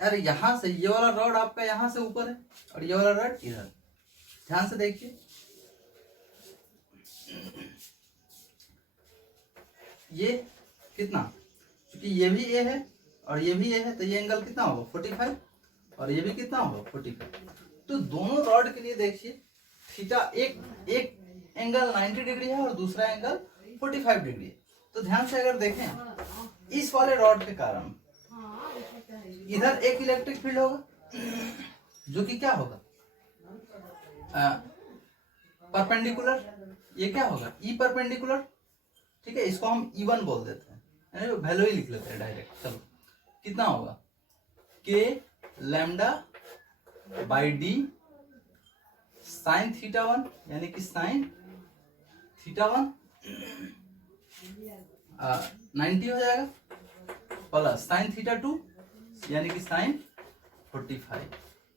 यार यहां से ये वाला रॉड आपका यहां से ऊपर है और ये वाला रॉड इधर, ध्यान से देखिए। ये कितना, क्योंकि ये भी ए है और ये भी ए है, तो ये एंगल कितना होगा 45 और ये भी कितना होगा 45। तो दोनों रॉड के लिए देखिए थीटा एक एंगल 90 डिग्री है और दूसरा एंगल 45 डिग्री है। तो ध्यान से अगर देखें इस वाले रॉड के कारण इधर एक इलेक्ट्रिक फील्ड होगा जो कि क्या होगा परपेंडिकुलर, ये क्या होगा ई परपेंडिकुलर, ठीक है। इसको हम E1 बोल देते हैं, वैल्यू ही लिख लेते हैं डायरेक्ट। चलो कितना होगा k lambda by D sign theta 1 यानी कि साइन थीटा 1 90 हो जाएगा, प्लस साइन थीटा 2 यानी कि साइन 45,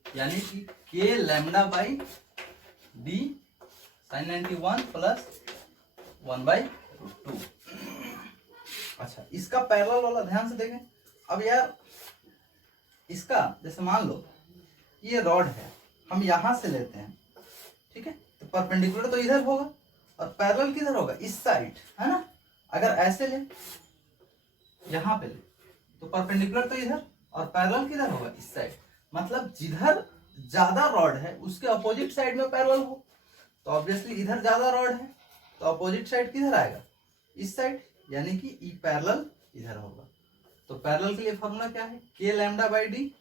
यानी कि K lambda by D sine 91 plus 1/√2। अच्छा, इसका पैरेलल वाला ध्यान से देखें। अब यार इसका जैसे मान लो ये रॉड है, हम यहां से लेते हैं, ठीक है, तो परपेंडिकुलर तो इधर होगा और पैरेलल किधर होगा, इस साइड, है ना। अगर ऐसे ले, यहां पे ले, तो परपेंडिकुलर तो इधर और पैरेलल किधर होगा, इस साइड। मतलब जिधर ज्यादा रॉड है उसके अपोजिट साइड में पैरेलल हो, तो ऑब्वियसली इधर ज्यादा रॉड है तो अपोजिट साइड किधर आएगा, इस साइड, यानी कि ई पैरेलल इधर होगा। तो पैरेलल के लिए फॉर्मूला क्या है, के लैम्डा बाई डी,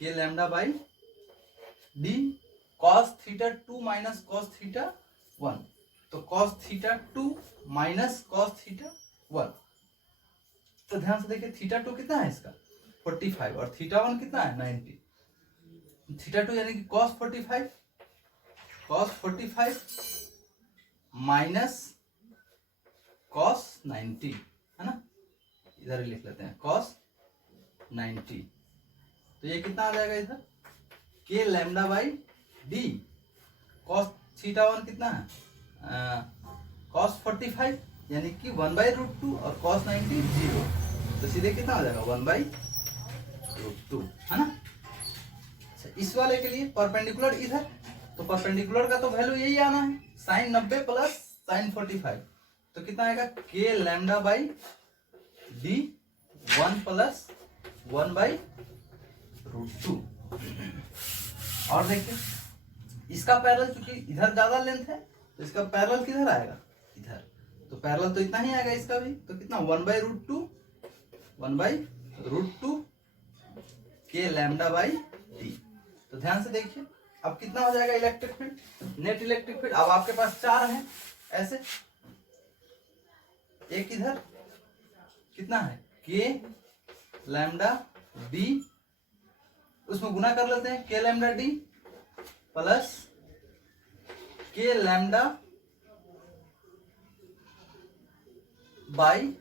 के lambda by d cos theta 2 minus cos theta 1। तो cos theta 2 minus cos theta 1। तो ध्यान से देखिए, थीटा 2 कितना है इसका 45 और थीटा 1 कितना है 90। थीटा 2 यानी कि कॉस 45, कॉस 45 माइनस कॉस 90, है ना, इधर ही लिख लेते हैं कॉस 90। तो ये कितना आ जाएगा इधर, के lambda by d cos theta 1 कितना है कॉस 45 यानी कि 1/√2 और कॉस 90 0, तो सीधे कितना आ जाएगा 1/√2, है ना। अच्छा, इस वाले के लिए परपेंडिकुलर इधर, तो परपेंडिकुलर का तो वैल्यू यही आना है, साइन 90 प्लस साइन 45, तो कितना आएगा के लैम्डा बाई डी 1 प्लस 1/√2। और देखिए इसका पैरेलल, चूंकि इधर ज्यादा लेंथ है तो इसका पैरेलल किधर आएगा, इधर, तो पैरेलल तो इतना ही आएगा इसका भी, तो कितना 1/√2 के लैम्डा बाई डी। तो ध्यान से देखिए अब कितना हो जाएगा electric field, net electric field. अब आपके पास 4 हैं ऐसे, एक इधर कितना है के लैम्डा डी, उसमें गुना कर लेते हैं, के लैम्डा डी प्लस के लैम्डा बाई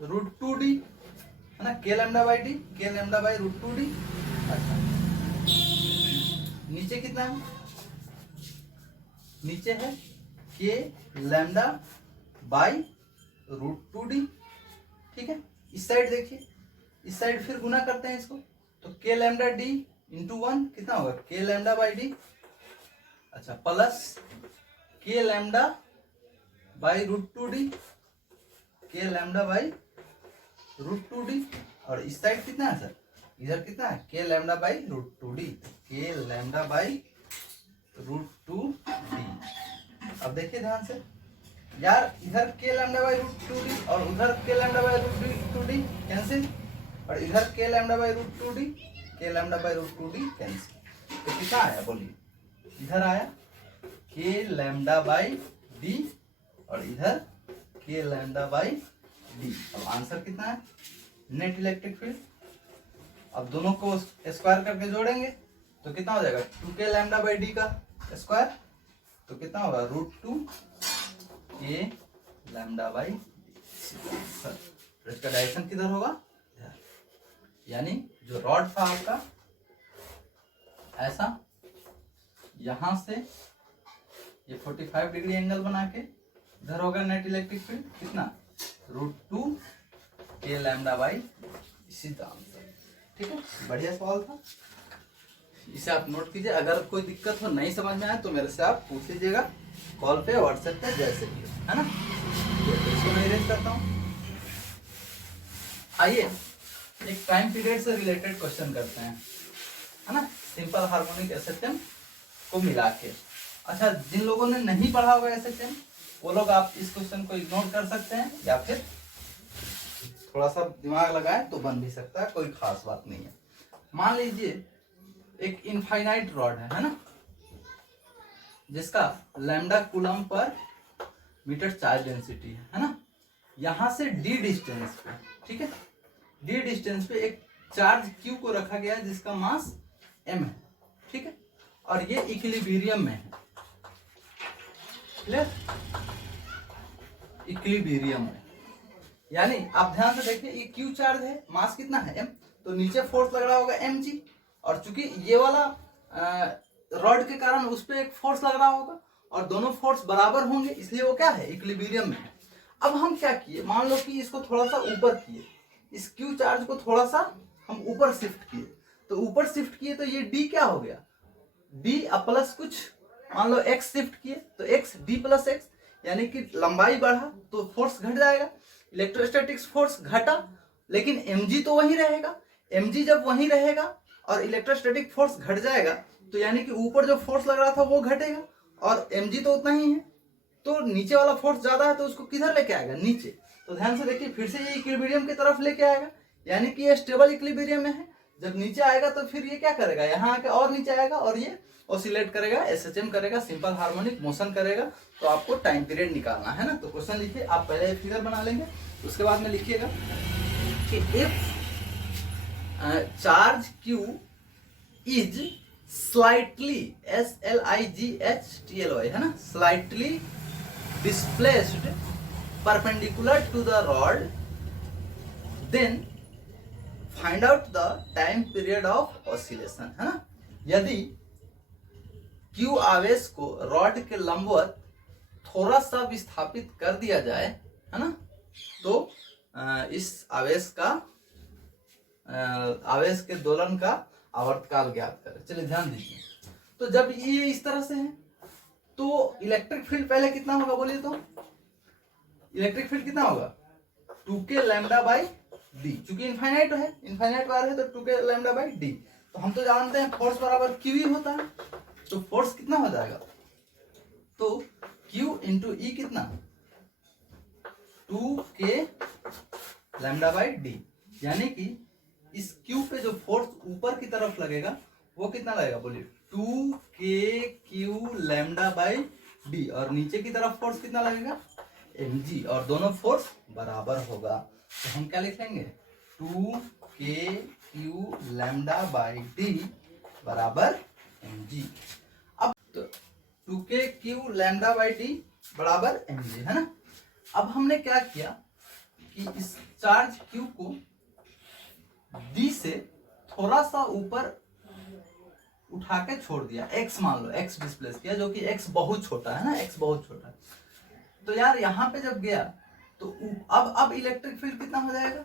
√2d, है ना, के लैम्डा बाई डी, के लैम्डा बाई √2d। अच्छा, नीचे कितना है, नीचे है के लैम्डा बाई √2d, ठीक है। इस साइड देखिए, इस साइड फिर गुना करते हैं इसको, तो के लैम्डा डी इंटू 1 कितना होगा, के लैम्डा बाई डी, अच्छा, प्लस के लैम्डा बाई √2d, के लैम्डा बाई √2d। और इस साइड कितना है सर, इधर कितना है के लैम्डा बाई √2d, के लैम्डा बाई √2d। अब देखिए ध्यान से यार, इधर के लैम्डा बाई √2d और उधर के लैम्डा बाई √2d कैंसिल, और इधर के लैम्डा बाई √2d, के लैम्डा बाई √2d कैंसिल। तो कितना आया बोलिए, इधर आया के लैम्डा बाई डी और इधर के लैम्डा बाई डी। अब आंसर कितना है, नेट इलेक्ट्रिक फील्ड। अब दोनों को स्क्वायर करके जोड़ेंगे तो कितना हो जाएगा 2 के लैम्डा बाई डी का स्क्वायर, तो कितना होगा √2 के लैम्डा बाई डी। तो इसका डायरेक्शन किधर होगा, यानी जो रॉड था आपका ऐसा, यहां से ये 45 डिग्री एंगल बना के इधर होगा नेट इलेक्ट्रिक फील्ड कितना √2 के लैम्डा बाई, इसी का आंसर, ठीक है। बढ़िया सवाल था, इसे आप नोट कीजिए। अगर कोई दिक्कत हो, नहीं समझ में आए तो मेरे से आप पूछ लीजिएगा कॉल पे, व्हाट्सएप पे, जैसे भी, है ना। इसको मैं इरेज करता हूँ। आइए एक टाइम पीरियड से रिलेटेड क्वेश्चन करते हैं, है ना, सिंपल हार्मोनिक एसएचएम को मिला के। अच्छा, जिन लोगों ने नहीं पढ़ा होगा एसएचएम, वो लोग आप इस क्वेश्चन को इग्नोर कर सकते हैं या फिर थोड़ा सा दिमाग लगाएं तो बन भी सकता है, कोई खास बात नहीं है। मान लीजिए एक इनफाइनाइट रॉड है ना, जिसका लैम्डा कूलम पर मीटर चार्ज डेंसिटी है ना। यहां से डी डिस्टेंस पे, ठीक है, डी डिस्टेंस पे एक चार्ज क्यू को रखा गया है जिसका मास m है, ठीक है। और ये इक्विलिब्रियम में है, क्लियर, इक्विलिब्रियम में। यानी आप ध्यान से देखिए, ये क्यू चार्ज है, मास कितना है m, तो नीचे फोर्स लग रहा होगा mg, और चूंकि ये वाला रॉड के कारण उस पर एक फोर्स लग रहा होगा और दोनों फोर्स बराबर होंगे, इसलिए वो क्या है, इक्विलिब्रियम में है। अब हम क्या किए, मान लो कि इसको थोड़ा सा ऊपर किए, इस क्यू चार्ज को थोड़ा सा हम ऊपर शिफ्ट किए, तो ऊपर शिफ्ट किए तो ये d क्या हो गया, d प्लस कुछ मान लो x शिफ्ट किए तो x d प्लस x, यानी कि लंबाई बढ़ा तो फोर्स घट जाएगा, इलेक्ट्रोस्टैटिक्स फोर्स घटा लेकिन mg तो वही रहेगा, mg जब वही रहेगा और इलेक्ट्रोस्टैटिक फोर्स घट जाएगा तो यानी कि ऊपर जो फोर्स लग रहा था वो घटेगा और mg तो उतना ही है, तो नीचे वाला फोर्स ज्यादा है तो उसको किधर लेके आएगा, नीचे। तो ध्यान से देखिए, फिर से ये इक्विलिब्रियम की तरफ लेके आएगा, यानी कि ये स्टेबल इक्विलिब्रियम में है। जब नीचे आएगा तो फिर ये क्या करेगा, यहाँ आके और नीचे आएगा और ये ऑसिलेट करेगा, एसएचएम करेगा, सिंपल हार्मोनिक मोशन करेगा। तो आपको टाइम पीरियड निकालना है ना, तो क्वेश्चन लिखिए, आप पहले फिगर बना लेंगे, उसके बाद में लिखिएगा कि if charge Q is slightly, SLIGHTLY है ना, slightly displaced perpendicular to the rod, then find out the time period of oscillation, है ना। यदि Q आवेश को रॉड के लंबवत थोड़ा सा विस्थापित कर दिया जाए, है ना, तो इस आवेश के दोलन का आवर्तकाल ज्ञात करें। चलिए ध्यान दीजिए, तो जब ये इस तरह से है तो इलेक्ट्रिक फील्ड पहले कितना होगा, बोलिए तो इलेक्ट्रिक फील्ड कितना होगा, 2k लैम्डा बाई डी, चूंकि इनफाइनाइट है, इनफाइनाइट वायर है तो 2k लैम्डा बाई डी। तो हम तो जानते हैं फोर्स बराबर QE होता है, तो फोर्स कितना हो जाएगा, तो Q इंटू ई कितना, 2k लैम्डा बाई डी, यानी कि इस Q पे जो फोर्स ऊपर की तरफ लगेगा वो कितना लगेगा, बोलिए 2kq लैम्डा बाई डी, और नीचे की तरफ फोर्स कितना लगेगा, mg, और दोनों फोर्स बराबर होगा। तो हम क्या लिख लेंगे, 2kq लैम्डा बाई डी बराबर mg। अब तो 2kq लैम्डा बाई डी बराबर mg, है ना। अब हमने क्या किया कि इस चार्ज Q को D से थोड़ा सा ऊपर उठा के छोड़ दिया, x मान लो, x डिस्प्लेस किया, जो कि x बहुत छोटा है ना, x बहुत छोटा है। तो यार यहाँ पे जब गया तो अब इलेक्ट्रिक फील्ड कितना हो जाएगा,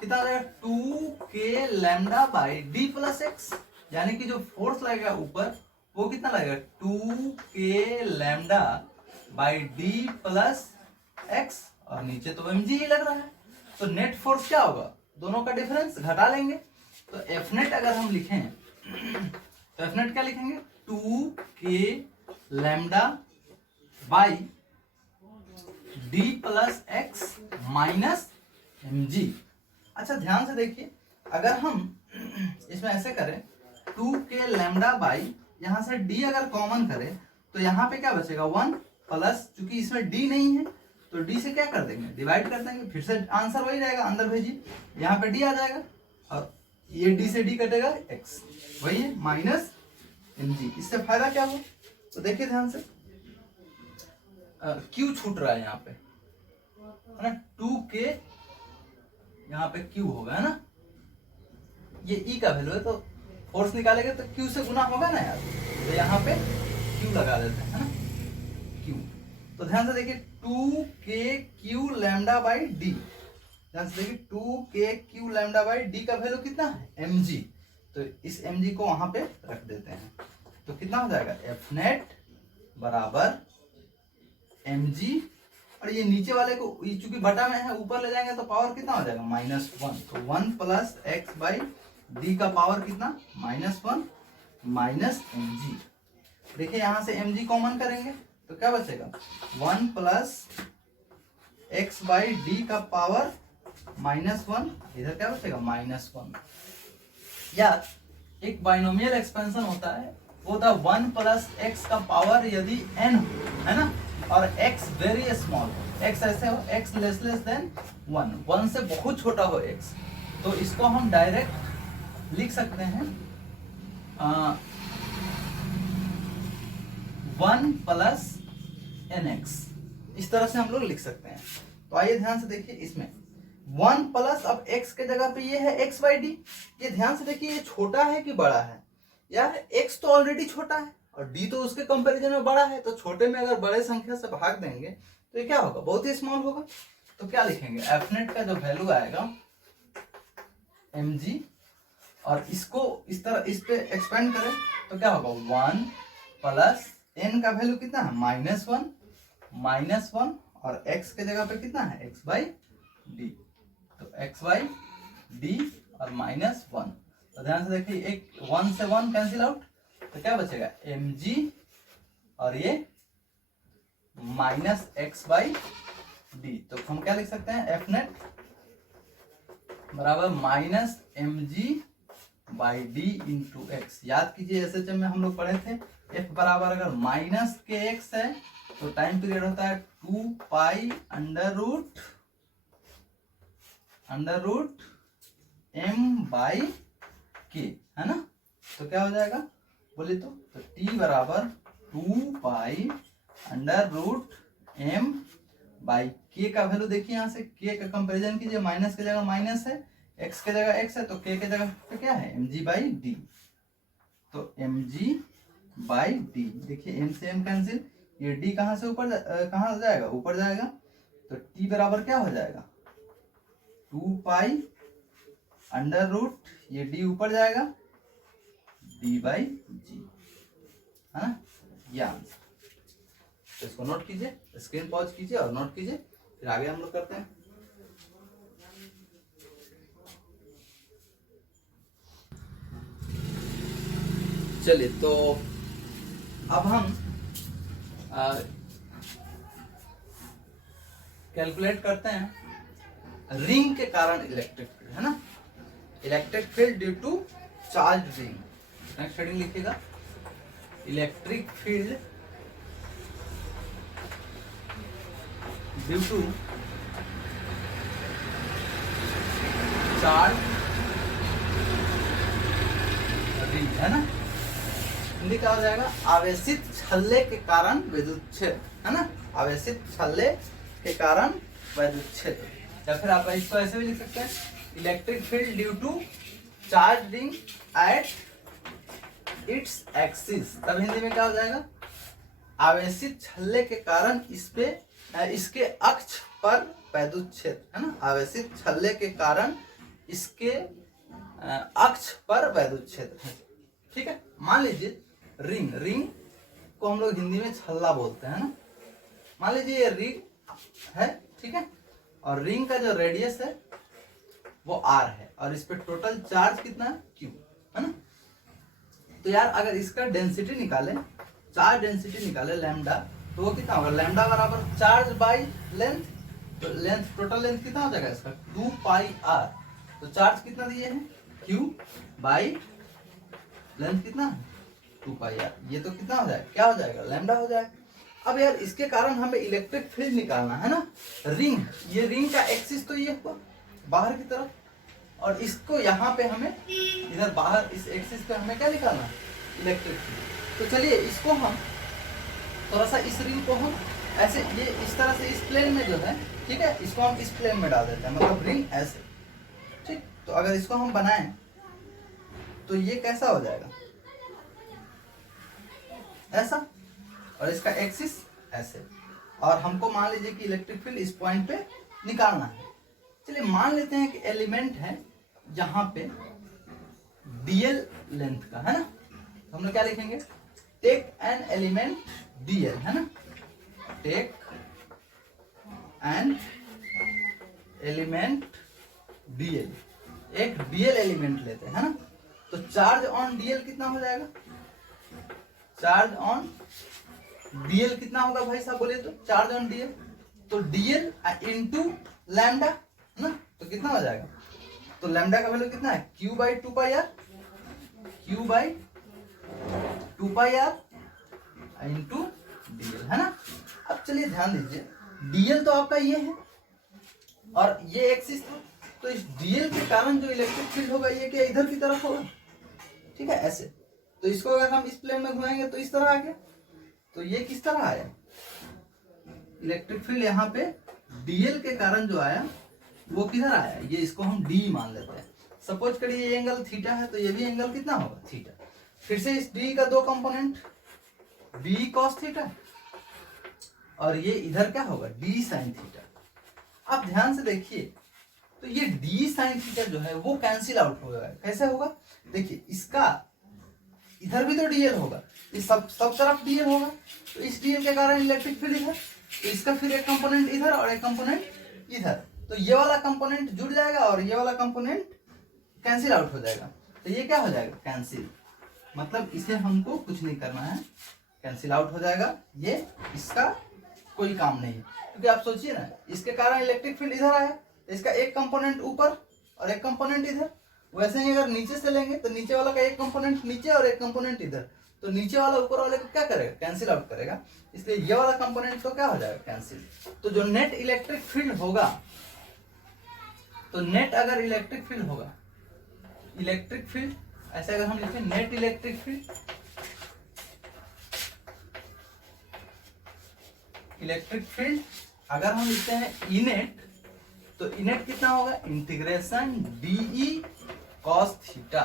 कितना हो जाएगा, 2k lambda by D plus x, यानी कि जो फोर्स लगेगा ऊपर वो कितना लगेगा, 2k lambda by D plus x, और नीचे तो mg ही लग रहा है। तो नेट फोर्स क्या होगा, दोनों का डिफरेंस घटा लेंगे, तो एफ नेट अगर हम लिखें तो एफ नेट क्या लिखेंगे, 2k lambda by D plus x minus mg। अच्छा ध्यान से देखिए, अगर हम इसमें ऐसे करें 2k लैम्डा बाई, यहाँ से d अगर कॉमन करें तो यहाँ पे क्या बचेगा, 1 प्लस, चूंकि इसमें d नहीं है तो d से क्या कर देंगे, डिवाइड कर देंगे, फिर से आंसर वही रहेगा, अंदर भेजिए, यहाँ पे d आ जाएगा और ये d से d कटेगा x, वही है माइनस mg। इससे फायदा क्या हुआ, तो देखिए ध्यान से, q छूट रहा है यहाँ पे, है ना, 2k यहाँ पे q होगा, है ना, ये e का वैल्यू है, तो फोर्स निकालेंगे तो q से गुना होगा ना यार, तो यहाँ पे q लगा देते हैं, है ना, q। तो ध्यान से देखिए 2kq लैम्डा बाई डी, ध्यान से देखिए 2kq लैम्डा बाई डी का वैल्यू कितना है, mg, तो इस mg को वहां पे रख देते हैं, तो कितना हो जाएगा, एफ नेट बराबर mg, और ये नीचे वाले को चूंकि बटा में है ऊपर ले जाएंगे तो पावर कितना हो जाएगा, -1, तो 1 प्लस एक्स बाई डी का पावर कितना, -1 माइनस mg। देखिए यहाँ से mg कॉमन करेंगे तो क्या बचेगा, 1 प्लस एक्स बाई डी का पावर -1, इधर क्या बचेगा, -1। या एक बाइनोमियल एक्सपेंशन होता है, वो था 1 प्लस एक्स का पावर यदि n है ना, और x वेरी स्मॉल, x ऐसे हो, x लेस देन 1 से बहुत छोटा हो x, तो इसको हम डायरेक्ट लिख सकते हैं 1 प्लस nx, इस तरह से हम लोग लिख सकते हैं। तो आइए ध्यान से देखिए इसमें 1 प्लस, अब x के जगह पे ये है x बाई डी। ये ध्यान से देखिए, ये छोटा है कि बड़ा है? यार x तो ऑलरेडी छोटा है और d तो उसके कंपैरिजन में बड़ा है, तो छोटे में अगर बड़े संख्या से भाग देंगे तो ये क्या होगा? बहुत ही स्मॉल होगा। तो क्या लिखेंगे? एफ नेट का जो वैल्यू आएगा mg, और इसको इस तरह इस पे एक्सपेंड करें तो क्या होगा? 1 प्लस n का वैल्यू कितना है? -1 और x के जगह पे कितना है? x by D. तो x बाई डी और -1। तो ध्यान से देखिए, एक 1 से 1 कैंसिल आउट, तो क्या बचेगा? mg और ये -x बाई डी। तो हम क्या लिख सकते हैं? एफ नेट बराबर -mg by D into x. याद कीजिए SHM में हम लोग पढ़े थे, f बराबर अगर -kx है तो टाइम पीरियड होता है 2 pi under root m by k, है ना? तो क्या हो जाएगा बोले तो t बराबर 2 pi under root m by k का वैल्यू देखिए, यहाँ से k का कंपैरिजन कीजिए, माइनस की जगह माइनस है, x के जगह x है, तो k के जगह पे क्या है? mg by D. तो mg बाई डी, देखिए m से m कैंसिल, ये d कहाँ से ऊपर कहाँ जाएगा? ऊपर जाएगा। तो t बराबर क्या हो जाएगा? 2 पाई अंडर रूट, ये d ऊपर जाएगा, d बाई जी, है ना? ये आंसर। तो इसको नोट कीजिए, स्क्रीन पॉज कीजिए और नोट कीजिए, फिर आगे हम लोग करते हैं। चलिए, तो अब हम कैलकुलेट करते हैं रिंग के कारण इलेक्ट्रिक फील्ड, है ना? Electric field due to charge ring. Next heading लिखिएगा, electric field due to charge ring, है ना? हिंदी क्या हो जाएगा? आवेशित छल्ले के कारण विद्युत क्षेत्र, है ना? आवेशित छल्ले के कारण विद्युत क्षेत्र, या फिर आप इसको ऐसे भी लिख सकते हैं, electric field due to charge ring at its axis. तब हिंदी में क्या हो जाएगा? आवेशित छल्ले के कारण इसके अक्ष पर विद्युत क्षेत्र, है ना? आवेशित छल्ले के कारण इसके अक्ष पर विद्युत क्षेत्र है। ठीक है, मान लीजिए रिंग को हम लोग हिंदी में छल्ला बोलते हैं ना। मान लीजिए ये रिंग है, ठीक है, और रिंग का जो रेडियस है वो r है और इस पे टोटल चार्ज कितना है? q, है ना? तो यार अगर इसका डेंसिटी निकाले, चार्ज डेंसिटी निकाले लैम्डा, तो वो कितना होगा? लैम्डा बराबर चार्ज बाई लेंथ। तो लेंथ, टोटल लेंथ कितना हो जाएगा इसका? 2 पाई r। तो चार्ज कितना दिए हैं? q बाई लेंथ कितना है? 2 पाई r। ये तो कितना हो जाएगा? क्या हो जाएगा? लैम्डा हो जाएगा। अब यार इसके कारण हमें इलेक्ट्रिक फील्ड निकालना है ना। रिंग, ये रिंग का एक्सिस तो ये बाहर की तरफ, और इसको यहाँ पे हमें इधर बाहर इस एक्सिस पे हमें क्या निकालना है? Electric field. तो चलिए इसको हम थोड़ा सा, इस रिंग को हम ऐसे, ये इस तरह से इस प्लेन में जो है, ठीक है, इसको हम इस प्लेन में डाल देते हैं, मतलब रिंग ऐसे, ठीक। तो अगर इसको हम बनाएं तो ये कैसा हो जाएगा? ऐसा, और इसका एक्सिस ऐसे, और हमको मान लीजिए कि इलेक्ट्रिक फील्ड इस पॉइंट पे निकालना है। चलिए मान लेते हैं कि एलिमेंट है यहाँ पे dl लेंथ का, है ना? तो हम लोग क्या लिखेंगे? टेक एन एलिमेंट dl, है ना? टेक एन एलिमेंट dl, एक dl एलिमेंट लेते हैं, है ना? तो चार्ज ऑन dl कितना हो जाएगा? चार्ज ऑन dl कितना होगा भाई साहब बोले तो? चार्ज ऑन dl, तो dl इंटू लैम्डा, है ना? तो कितना हो जाएगा? तो लैम्डा का वैल्यू कितना है? q by 2 pi r, q by 2 pi r into dl, है ना? अब चलिए ध्यान दीजिए, dl तो आपका ये है और ये एक्सिस था, तो इस dl के कारण जो इलेक्ट्रिक फील्ड होगा ये क्या इधर की तरफ होगा, ठीक है, ऐसे। तो इसको अगर हम इस प्लेन में घुमाएंगे तो इस तरह आ गया, तो ये किस तरह आया, इलेक्ट्रिक फील्ड यहाँ पे डीएल के कारण जो आया वो किधर आया, ये इसको हम डी मान लेते हैं। सपोज करिए ये एंगल थीटा है, तो ये भी एंगल कितना होगा, थीटा। फिर से इस डी का दो कंपोनेंट, बी कॉस थीटा और ये इधर क्या होगा, डी साइन थीटा। अब ध्यान से देखिए, तो ये डी साइन थीटा जो है वो कैंसिल आउट हो जाएगा। कैसे होगा, देखिए इसका इधर भी तो डीएल होगा, इस सब तरफ डीएल होगा, तो इस डीएल के कारण इलेक्ट्रिक फील्ड इधर, तो इसका फिर एक कंपोनेंट इधर और एक कंपोनेंट इधर, तो ये वाला कंपोनेंट जुड़ जाएगा और ये वाला कंपोनेंट कैंसिल आउट हो जाएगा। तो ये क्या हो जाएगा, कैंसिल, मतलब इसे हमको कुछ नहीं करना है, कैंसिल आउट हो जाएगा, ये इसका कोई काम नहीं है। क्योंकि आप सोचिए ना, इसके कारण इलेक्ट्रिक फील्ड इधर आया, तो इसका एक कंपोनेंट ऊपर और एक कंपोनेंट इधर। वैसे ही अगर नीचे से लेंगे तो नीचे वाला का एक कंपोनेंट नीचे और एक कंपोनेंट इधर, तो नीचे वाला ऊपर वाले को क्या करेगा, कैंसिल आउट करेगा, इसलिए ये वाला कंपोनेंट तो क्या हो जाएगा, कैंसिल। तो जो नेट इलेक्ट्रिक फील्ड होगा, तो नेट अगर इलेक्ट्रिक फील्ड होगा, इलेक्ट्रिक फील्ड ऐसे अगर हम लिखें net electric field, electric field अगर हम लिखते हैं इनेट, तो इनेट कितना होगा, इंटीग्रेशन डीई कॉस थीटा।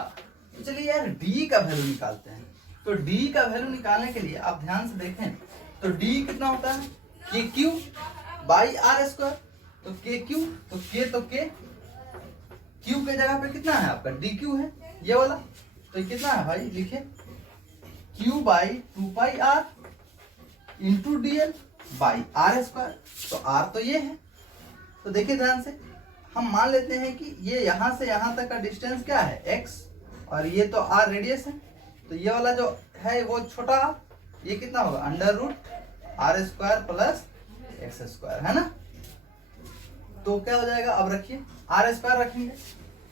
तो चलिए यार डी का वैल्यू निकालते हैं। तो डी का वैल्यू निकालने के लिए आप ध्यान से देखें, तो डी कितना होता है, के क्यू बाई आर स्क्वायर। तो के क्यू, तो के क्यू के जगह पे कितना है आपका, डी क्यू है ये वाला, तो ये कितना है भाई, लिखे Q by 2 pi R into DL by R square. तो आर तो ये है, तो देखिए ध्यान से, हम मान लेते हैं कि ये यहां से यहां तक का डिस्टेंस क्या है, x, और ये तो r रेडियस है, तो ये वाला जो है वो छोटा, ये कितना होगा, under root R square plus x square, है ना। तो क्या हो जाएगा, अब रखिए आर स्क्वायर रखेंगे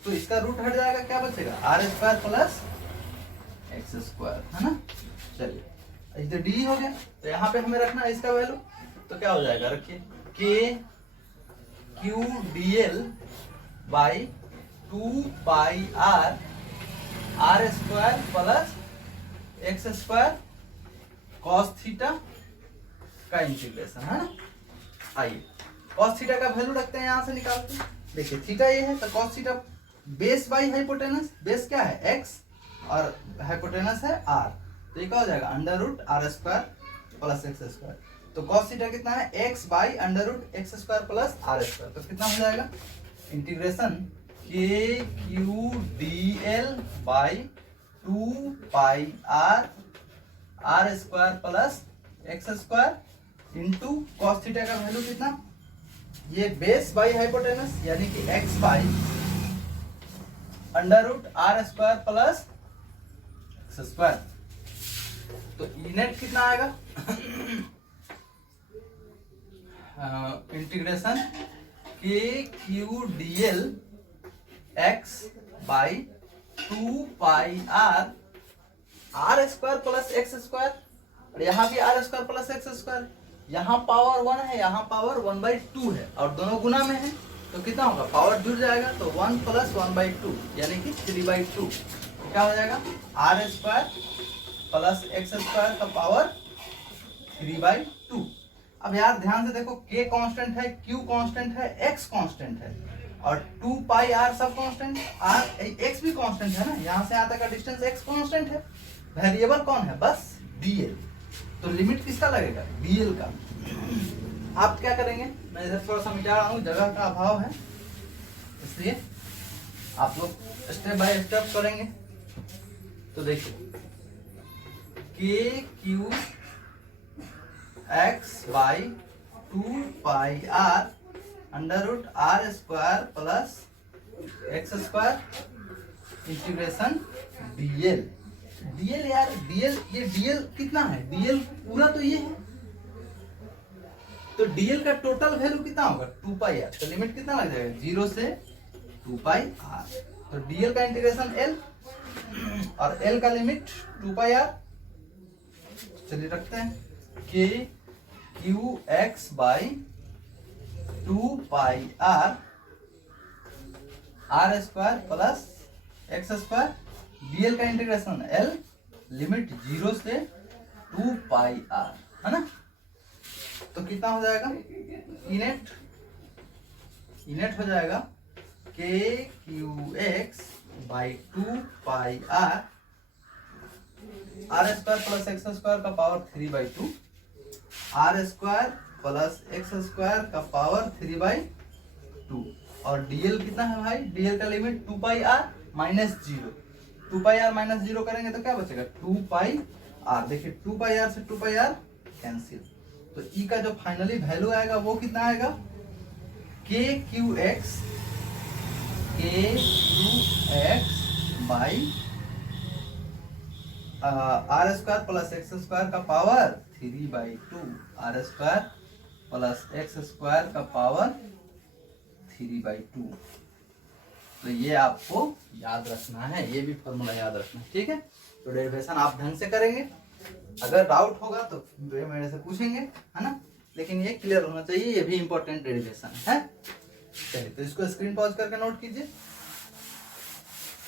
तो इसका रूट हट जाएगा, क्या बचेगा, R square plus x square, है ना। चलिए इधर डी हो गया, तो यहाँ पे हमें रखना है इसका वैल्यू, तो क्या हो जाएगा, रखिए K Q D L by 2 pi R square plus x square cos theta का इंटीग्रेशन, है ना। आइए कॉस थीटा का वैल्यू रखते हैं, यहां से निकालते हैं। देखिए थीटा ये है, तो cos theta base by hypotenuse, base क्या है x और हाइपोटेनस है r, तो ये क्या हो जाएगा, under root R square plus x square. तो कॉस थीटा कितना है, x by under root X square plus R square, तो कितना हो जाएगा, integration K Q D L by 2 pi R square plus x square into cos theta का वैल्यू कितना, ये बेस बाई हाइपोटेनस यानी कि x by under root R square plus x square. तो इनेट कितना आएगा, integration K Q D L X by 2 pi R square plus x square, और यहाँ भी R square plus x square, यहाँ पावर 1 है, यहाँ पावर 1/2 है, और दोनों गुना में है, तो कितना होगा, पावर जुड़ जाएगा, तो 1 प्लस 1/2 यानी कि 3/2, क्या हो जाएगा, R square plus x square का पावर 3/2। अब यार ध्यान से देखो, k कांस्टेंट है, q कांस्टेंट है, x कांस्टेंट है, और 2 पाई r सब कांस्टेंट, r x भी कांस्टेंट है ना, यहाँ से यहाँ तक का डिस्टेंस x कांस्टेंट है, वेरिएबल कौन है, बस dl। तो लिमिट किसका लगेगा, dl का। आप क्या करेंगे, मैं इधर थोड़ा सा मिटा रहा हूँ, जगह का अभाव है, इसलिए आप लोग स्टेप बाय स्टेप करेंगे। तो देखिए K Q x by 2 pi R under root R square plus x square integration DL. DL यार डीएल, ये डीएल कितना है, डीएल पूरा तो ये है, तो डीएल का टोटल वैल्यू कितना होगा, 2 पाई आर, तो लिमिट कितना लग जाएगा, 0 से 2 पाई आर। तो डीएल का इंटीग्रेशन एल और एल का लिमिट 2 पाई आर। चलिए रखते हैं K Q x by 2 pi R square plus x square, DL का इंटीग्रेशन एल, लिमिट 0 से 2 पाई आर, है ना। तो कितना हो जाएगा इनेट हो जाएगा k Q x by 2 pi R square plus x square का power 3/2 R square plus x square का पावर 3/2 और डीएल कितना है भाई, डीएल का limit 2 pi R minus 0, 2 pi R minus 0 करेंगे तो क्या बचेगा 2 पाई आर। देखिए 2 पाई आर से 2 पाई आर कैंसिल, तो ई का जो फाइनली वैल्यू आएगा वो कितना आएगा k Q x by R square plus x square का power 3/2 R square plus x square का पावर 3/2। तो ये आपको याद रखना है, ये भी फॉर्मूला याद रखना है, ठीक है। तो डेरिवेशन आप ढंग से करेंगे, अगर डाउट होगा तो मेरे से पूछेंगे, है ना, लेकिन ये क्लियर होना चाहिए, ये भी इंपॉर्टेंट डेरिवेशन है। चलिए तो इसको स्क्रीन पॉज करके नोट कीजिए।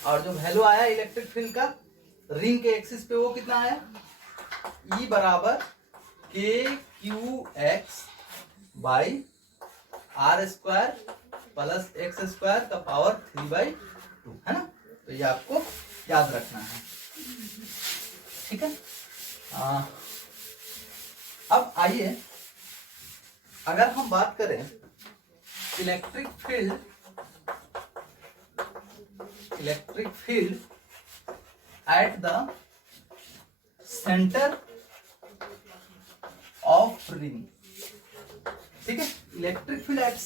और जो वैल्यू आया इलेक्ट्रिक फील्ड का रिंग के एक्सिस पे वो कितना आया, ई बराबर K Q x by R square plus x square का पावर 3/2, है ना। तो ये आपको याद रखना है, ठीक है। अब आइए अगर हम बात करें electric field at the centre of ring, ठीक है। इलेक्ट्रिक फील्ड एट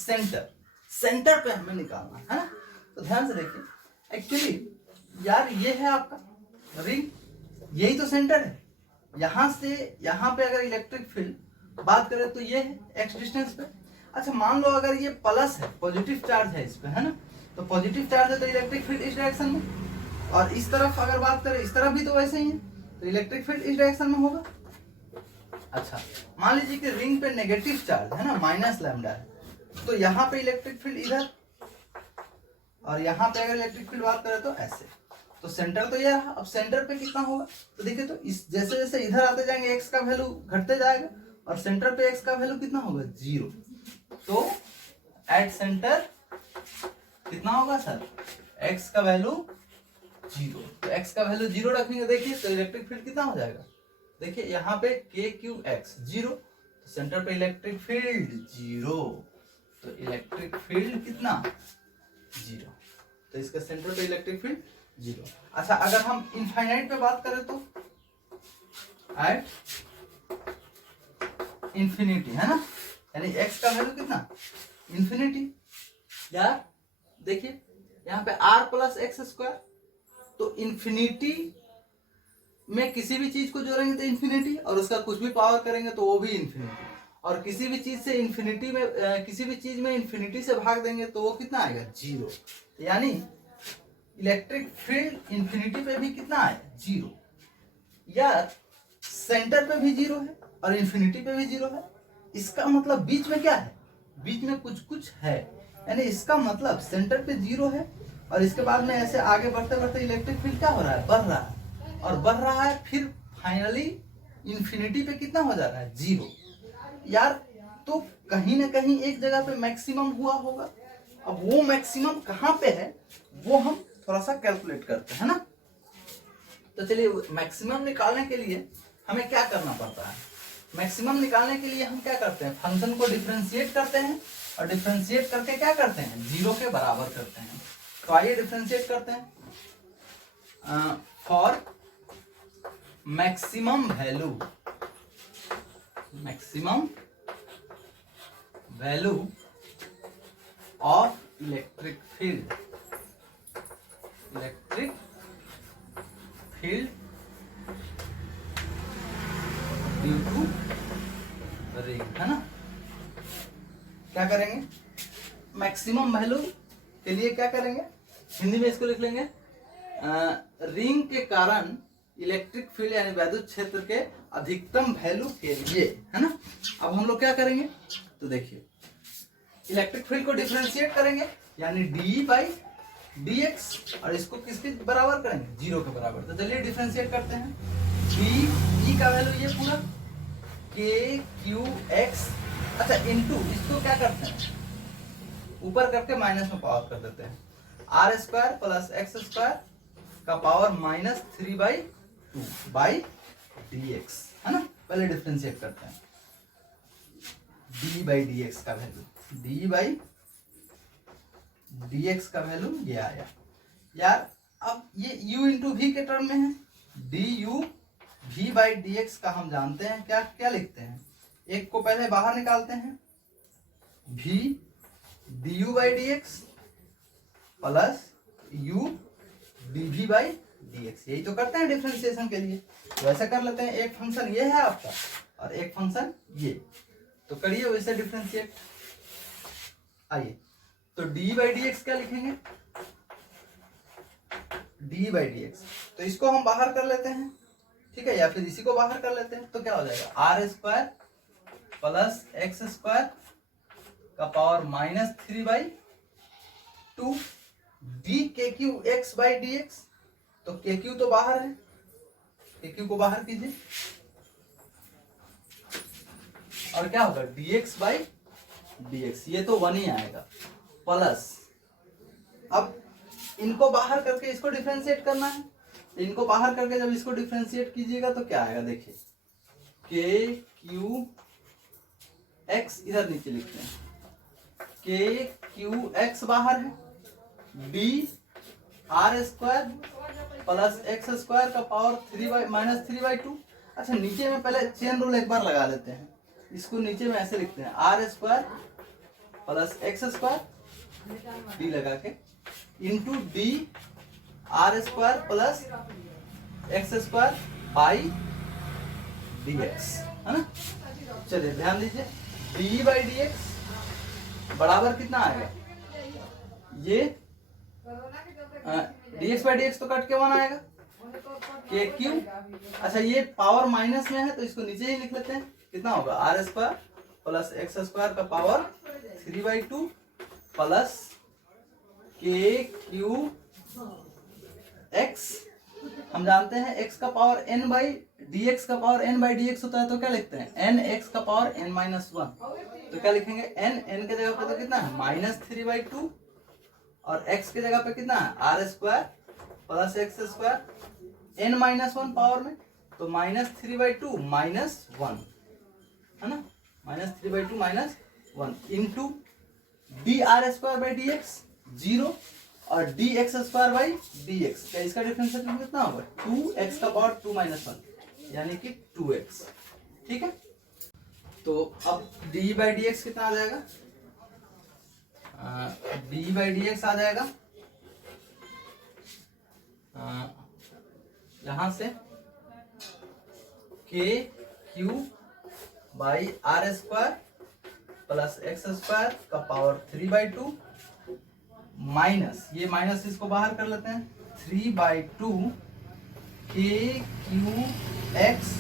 सेंटर पे हमें निकालना है ना। तो ध्यान से देखिए, एक्चुअली यार ये है आपका रिंग, यही तो सेंटर है। यहां से यहां पे अगर इलेक्ट्रिक फील्ड बात करें तो ये है एक्स डिस्टेंस पे। अच्छा मान लो अगर ये प्लस है, पॉजिटिव चार्ज है इस पे, है ना, तो पॉजिटिव चार्ज है तो इलेक्ट्रिक फील्ड इस डायरेक्शन में, और इस तरफ अगर बात करें इस तरफ भी तो वैसे ही है, तो इलेक्ट्रिक फील्ड इस डायरेक्शन में होगा। अच्छा मान लीजिए कि रिंग पे नेगेटिव चार्ज है ना, माइनस लैम्डा है, तो यहाँ पे इलेक्ट्रिक फील्ड इधर, और यहाँ पे अगर इलेक्ट्रिक फील्ड बात करें तो ऐसे, तो सेंटर तो ये रहा। अब सेंटर पे कितना होगा, तो देखिए तो इस जैसे जैसे इधर आते जाएंगे एक्स का वैल्यू घटते जाएगा, और सेंटर पे एक्स का वैल्यू कितना होगा 0। तो एट सेंटर कितना होगा सर, एक्स का वैल्यू 0। तो एक्स का वैल्यू 0 रखेंगे, देखिए तो इलेक्ट्रिक फील्ड कितना हो जाएगा, देखिए यहाँ पे के क्यू एक्स 0, तो सेंटर पे इलेक्ट्रिक फील्ड 0, तो इलेक्ट्रिक फील्ड कितना 0, तो इसका सेंटर पे इलेक्ट्रिक फील्ड 0। अच्छा अगर हम इनफाइनाइट पे बात करें तो एट इंफिनिटी, है ना, यानी x का वैल्यू कितना इंफिनिटी। यार देखिए यहाँ पे r प्लस एक्स स्क्वायर, तो इंफिनिटी में किसी भी चीज को जोड़ेंगे तो इंफिनिटी, और उसका कुछ भी पावर करेंगे तो वो भी इंफिनिटी, और किसी भी चीज से इंफिनिटी में किसी भी चीज में इंफिनिटी से भाग देंगे तो वो कितना आएगा 0। यानी इलेक्ट्रिक फील्ड इंफिनिटी पे भी कितना आएगा 0। यार सेंटर पे भी 0 है और इंफिनिटी पे भी 0 है, इसका मतलब बीच में क्या है, बीच में कुछ है, यानी इसका मतलब सेंटर पे 0 है, और इसके बाद में ऐसे आगे बढ़ते बढ़ते इलेक्ट्रिक फील्ड क्या हो रहा है, बढ़ रहा है, और बढ़ रहा है, फिर फाइनली इंफिनिटी पे कितना हो जा रहा है 0। यार तो कहीं ना कहीं एक जगह पे मैक्सिमम हुआ होगा। अब वो मैक्सिमम कहाँ पे है वो हम थोड़ा सा कैलकुलेट करते हैं ना। तो चलिए मैक्सिमम निकालने के लिए हमें क्या करना पड़ता है, मैक्सिमम निकालने के लिए हम क्या करते हैं, फंक्शन को डिफरेंशिएट करते हैं, और डिफरेंशिएट करके क्या करते हैं 0 के बराबर करते हैं। तो आइए डिफरेंशिएट करते हैं। For maximum value of electric field due to ring, है ना। क्या करेंगे, मैक्सिमम वैल्यू के लिए क्या करेंगे, हिंदी में इसको लिख लेंगे रिंग के कारण इलेक्ट्रिक फील्ड यानी वैद्युत क्षेत्र के अधिकतम वैल्यू के लिए, है ना। अब हम लोग क्या करेंगे, तो देखिए इलेक्ट्रिक फील्ड को डिफरेंशिएट करेंगे, यानी डी बाई डी एक्स, और इसको किसके बराबर करेंगे 0 के बराबर। तो चलिए डिफरेंशिएट करते हैं, डी ई का वैल्यू ये पूरा के क्यू एक्स, अच्छा इनटू इसको क्या करते हैं ऊपर करके माइनस में पावर कर देते हैं, R square plus x square का power minus 3/2 by D x, है ना। पहले डिफरेंशिएट करते हैं, डी बाई डी एक्स का value, d by D x का वैल्यू ये आया यार। अब ये u इंटू वी के टर्म में है, d u v by D x का हम जानते हैं क्या क्या लिखते हैं, एक को पहले बाहर निकालते हैं, v D U by D X plus u D V by D X, यही तो करते हैं डिफरेंशिएशन के लिए। तो वैसे कर लेते हैं, एक फंक्शन ये है आपका और एक फंक्शन ये, तो करिए वैसे डिफरेंशिएट। आइए तो डी बाई डी एक्स क्या लिखेंगे, डी बाई डी एक्स, तो इसको हम बाहर कर लेते हैं, ठीक है, या फिर इसी को बाहर कर लेते हैं, तो क्या हो जाएगा R square plus x square का power minus 3/2 D K Q x by D X, तो के क्यू तो बाहर है, के क्यू को बाहर कीजिए और क्या होगा D x by D x, ये तो 1 ही आएगा, प्लस अब इनको बाहर करके इसको डिफरेंशिएट करना है, इनको बाहर करके जब इसको डिफरेंशिएट कीजिएगा तो क्या आएगा, देखिए के क्यू एक्स इधर नीचे लिखते हैं, के क्यू एक्स बाहर है, D R square plus x square का पावर माइनस 3/2। अच्छा नीचे में पहले चेन रूल एक बार लगा लेते हैं, इसको नीचे में ऐसे लिखते हैं R square plus x square D लगा के into D R square plus x square by D x, है ना। चलिए ध्यान दीजिए, डी बाई डी एक्स बराबर कितना आएगा, ये D x by D X तो कट के 1 आएगा, के क्यू, अच्छा ये पावर माइनस में है तो इसको नीचे ही लिख लेते हैं, कितना होगा R square plus x square का power 3/2 plus k Q x, हम जानते हैं x का power n by D x का power n by D x होता है, तो क्या लिखते हैं n x का पावर n-1, तो क्या लिखेंगे n के जगह पे तो कितना है माइनस 3/2 और x के जगह पे कितना है R square plus x square n-1 power में, तो माइनस 3/2 माइनस 1, है ना, minus 3/2 minus 1 into D R square by D X 0 और D X square by D X, क्या इसका डिफरेंशिएशन कितना होगा 2x का पावर 2-1 यानी कि 2x, ठीक है। तो अब d बाई डी एक्स कितना आ जाएगा, d बाई डी एक्स आ जाएगा यहां से K Q by R square plus x square का पावर 3/2 माइनस, ये माइनस इसको बाहर कर लेते हैं 3/2 के क्यू एक्स,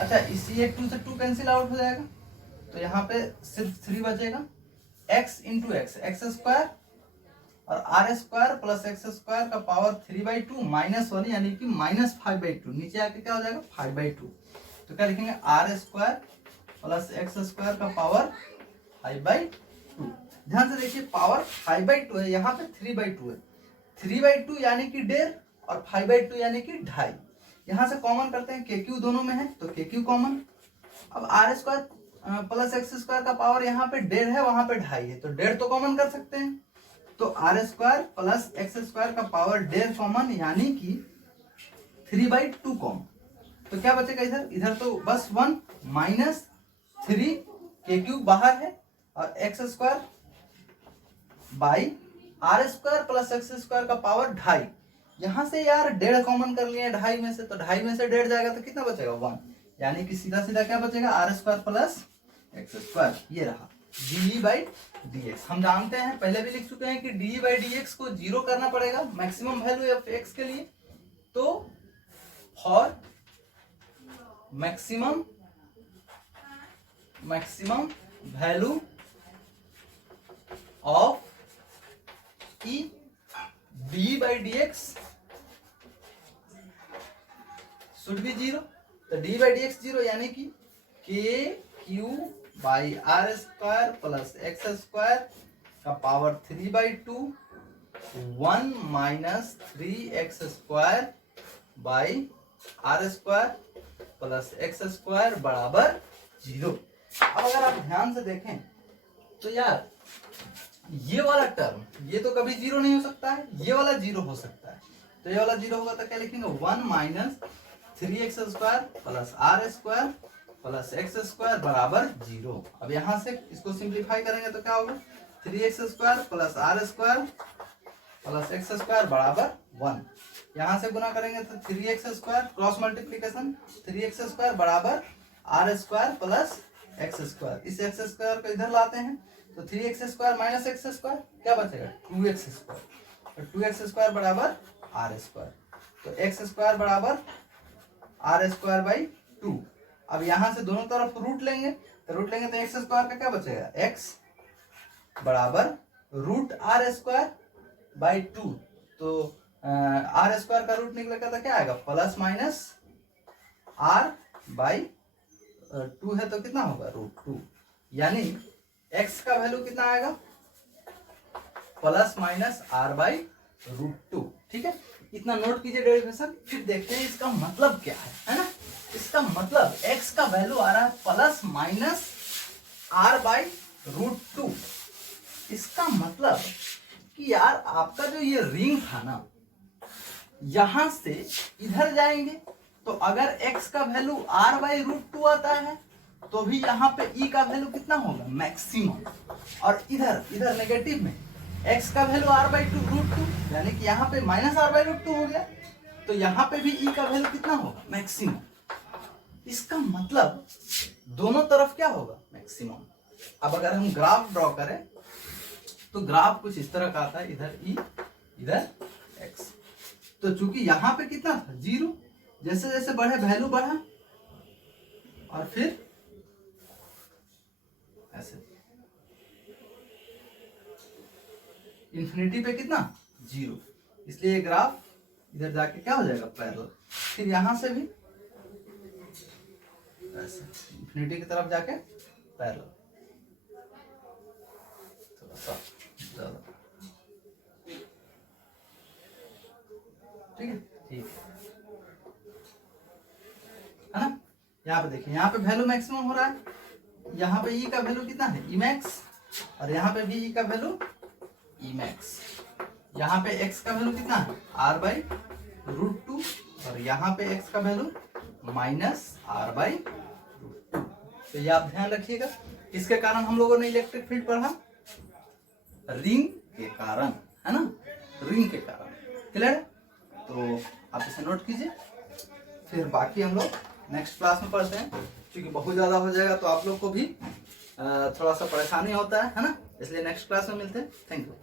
अच्छा इसी एक 2 से 2 कैंसिल आउट हो जाएगा, तो यहाँ पे सिर्फ 3 बचेगा, x into x, x square और R square plus x square का पावर 3/2 माइनस 1 यानी कि माइनस 5/2, नीचे आके क्या हो जाएगा 5/2, तो क्या लिखेंगे R square plus x square का पावर 5/2। ध्यान से देखिए पावर 5/2 है, यहाँ पे 3/2 है, 3/2 यानी कि 1.5 और 5/2 यानी कि 2.5, यहाँ से कॉमन करते हैं, के क्यू दोनों में है तो के क्यू कॉमन, अब R square plus x square का पावर यहाँ पे 1.5 है, वहां पे 2.5 है, तो 1.5 तो कॉमन कर सकते हैं, तो are square plus x square का पावर 1.5 कॉमन यानी कि 3/2 कॉमन, तो क्या बचेगा इधर, इधर तो बस 1 माइनस 3 के क्यू बाहर है और X square by R square plus x square का पावर 2.5, यहां से यार 1.5 कॉमन कर लिए 2.5 में से, तो 2.5 में से 1.5 जाएगा तो कितना बचेगा 1, यानी कि सीधा सीधा क्या बचेगा R square plus x square, ये रहा डी बाई डी एक्स। हम जानते हैं पहले भी लिख चुके हैं कि डी बाई डी एक्स को 0 करना पड़ेगा मैक्सिमम वैल्यू ऑफ एक्स के लिए, तो for maximum value of E d by D x should be 0, तो d by D x zero, यानी कि k Q by R square plus x square का power 3/2 1 minus 3x square by R square plus x square बराबर 0। अब अगर आप ध्यान से देखें तो यार ये वाला टर्म ये तो कभी जीरो नहीं हो सकता है, ये वाला जीरो हो सकता है। तो ये वाला जीरो होगा तो क्या लिखेंगे 1 minus 3x square plus R square plus x square बराबर 0। अब यहाँ से इसको सिंप्लीफाई करेंगे तो क्या होगा 3x square plus R square plus x square बराबर 1। यहाँ से गुना करेंगे तो 3x square cross multiplication 3x square बराबर R square plus x square. इस एक्स स्क्वायर को इधर लाते हैं तो 3x square minus x square क्या बचेगा 2x स्क्वायर। तो 2x स्क्वायर बराबर आर स्क्वायर, तो एक्स स्क्वायर बराबर आर स्क्वायर बाई 2। अब यहाँ से दोनों तरफ रूट लेंगे तो एक्स स्क्वायर का क्या बचेगा x बराबर रूट आर स्क्वायर बाई 2। तो आर स्क्वायर का रूट निकलेगा तो क्या आएगा प्लस माइनस आर बाई 2 है तो कितना होगा रूट 2, यानी x का वैल्यू कितना आएगा plus minus R by root 2। ठीक है, इतना नोट कीजिए डेरिवेशन, फिर देखते हैं इसका मतलब क्या है ना। इसका मतलब x का वैल्यू आ रहा है plus minus R by root 2। इसका मतलब कि यार आपका जो ये रिंग था ना, यहां से इधर जाएंगे तो अगर x का वैल्यू r बाई रूट 2 आता है तो भी यहाँ पे e का वैल्यू कितना होगा मैक्सिमम, और इधर नेगेटिव में x का वैल्यू r बाई रूट 2 यानी कि यहाँ पे माइनस आर बाई रूट 2 हो गया, तो यहाँ पे भी e का वैल्यू कितना होगा मैक्सिमम। इसका मतलब दोनों तरफ क्या होगा मैक्सिमम। अब अगर हम ग्राफ ड्रॉ करें तो ग्राफ कुछ इस तरह का आता है, इधर e इधर x। तो चूंकि यहाँ पे कितना था 0, जैसे जैसे बढ़े वैल्यू बढ़ा और फिर ऐसे इंफिनिटी पे कितना 0, इसलिए ये ग्राफ इधर जाके क्या हो जाएगा पैरेलल। फिर यहां से भी ऐसे इंफिनिटी की तरफ जाके पैरेलल, थोड़ा सा ज्यादा, ठीक है ना। यहाँ पे देखिए, यहाँ पे वैल्यू मैक्सिमम हो रहा है, यहाँ पे ई का वैल्यू कितना है ई मैक्स, और यहाँ पे भी ई का वैल्यू ई मैक्स। यहाँ पे एक्स का वैल्यू कितना है आर बाई रूट 2, और यहाँ पे एक्स का value minus R by root 2। तो ये आप ध्यान रखिएगा, इसके कारण हम लोगों ने इलेक्ट्रिक फील्ड पढ़ा रिंग के कारण, है ना, रिंग के कारण। क्लियर है? तो आप इसे नोट कीजिए, फिर बाकी हम लोग नेक्स्ट क्लास में पढ़ते हैं, क्योंकि बहुत ज़्यादा हो जाएगा तो आप लोग को भी थोड़ा सा परेशानी होता है ना, इसलिए नेक्स्ट क्लास में मिलते हैं। Thank you.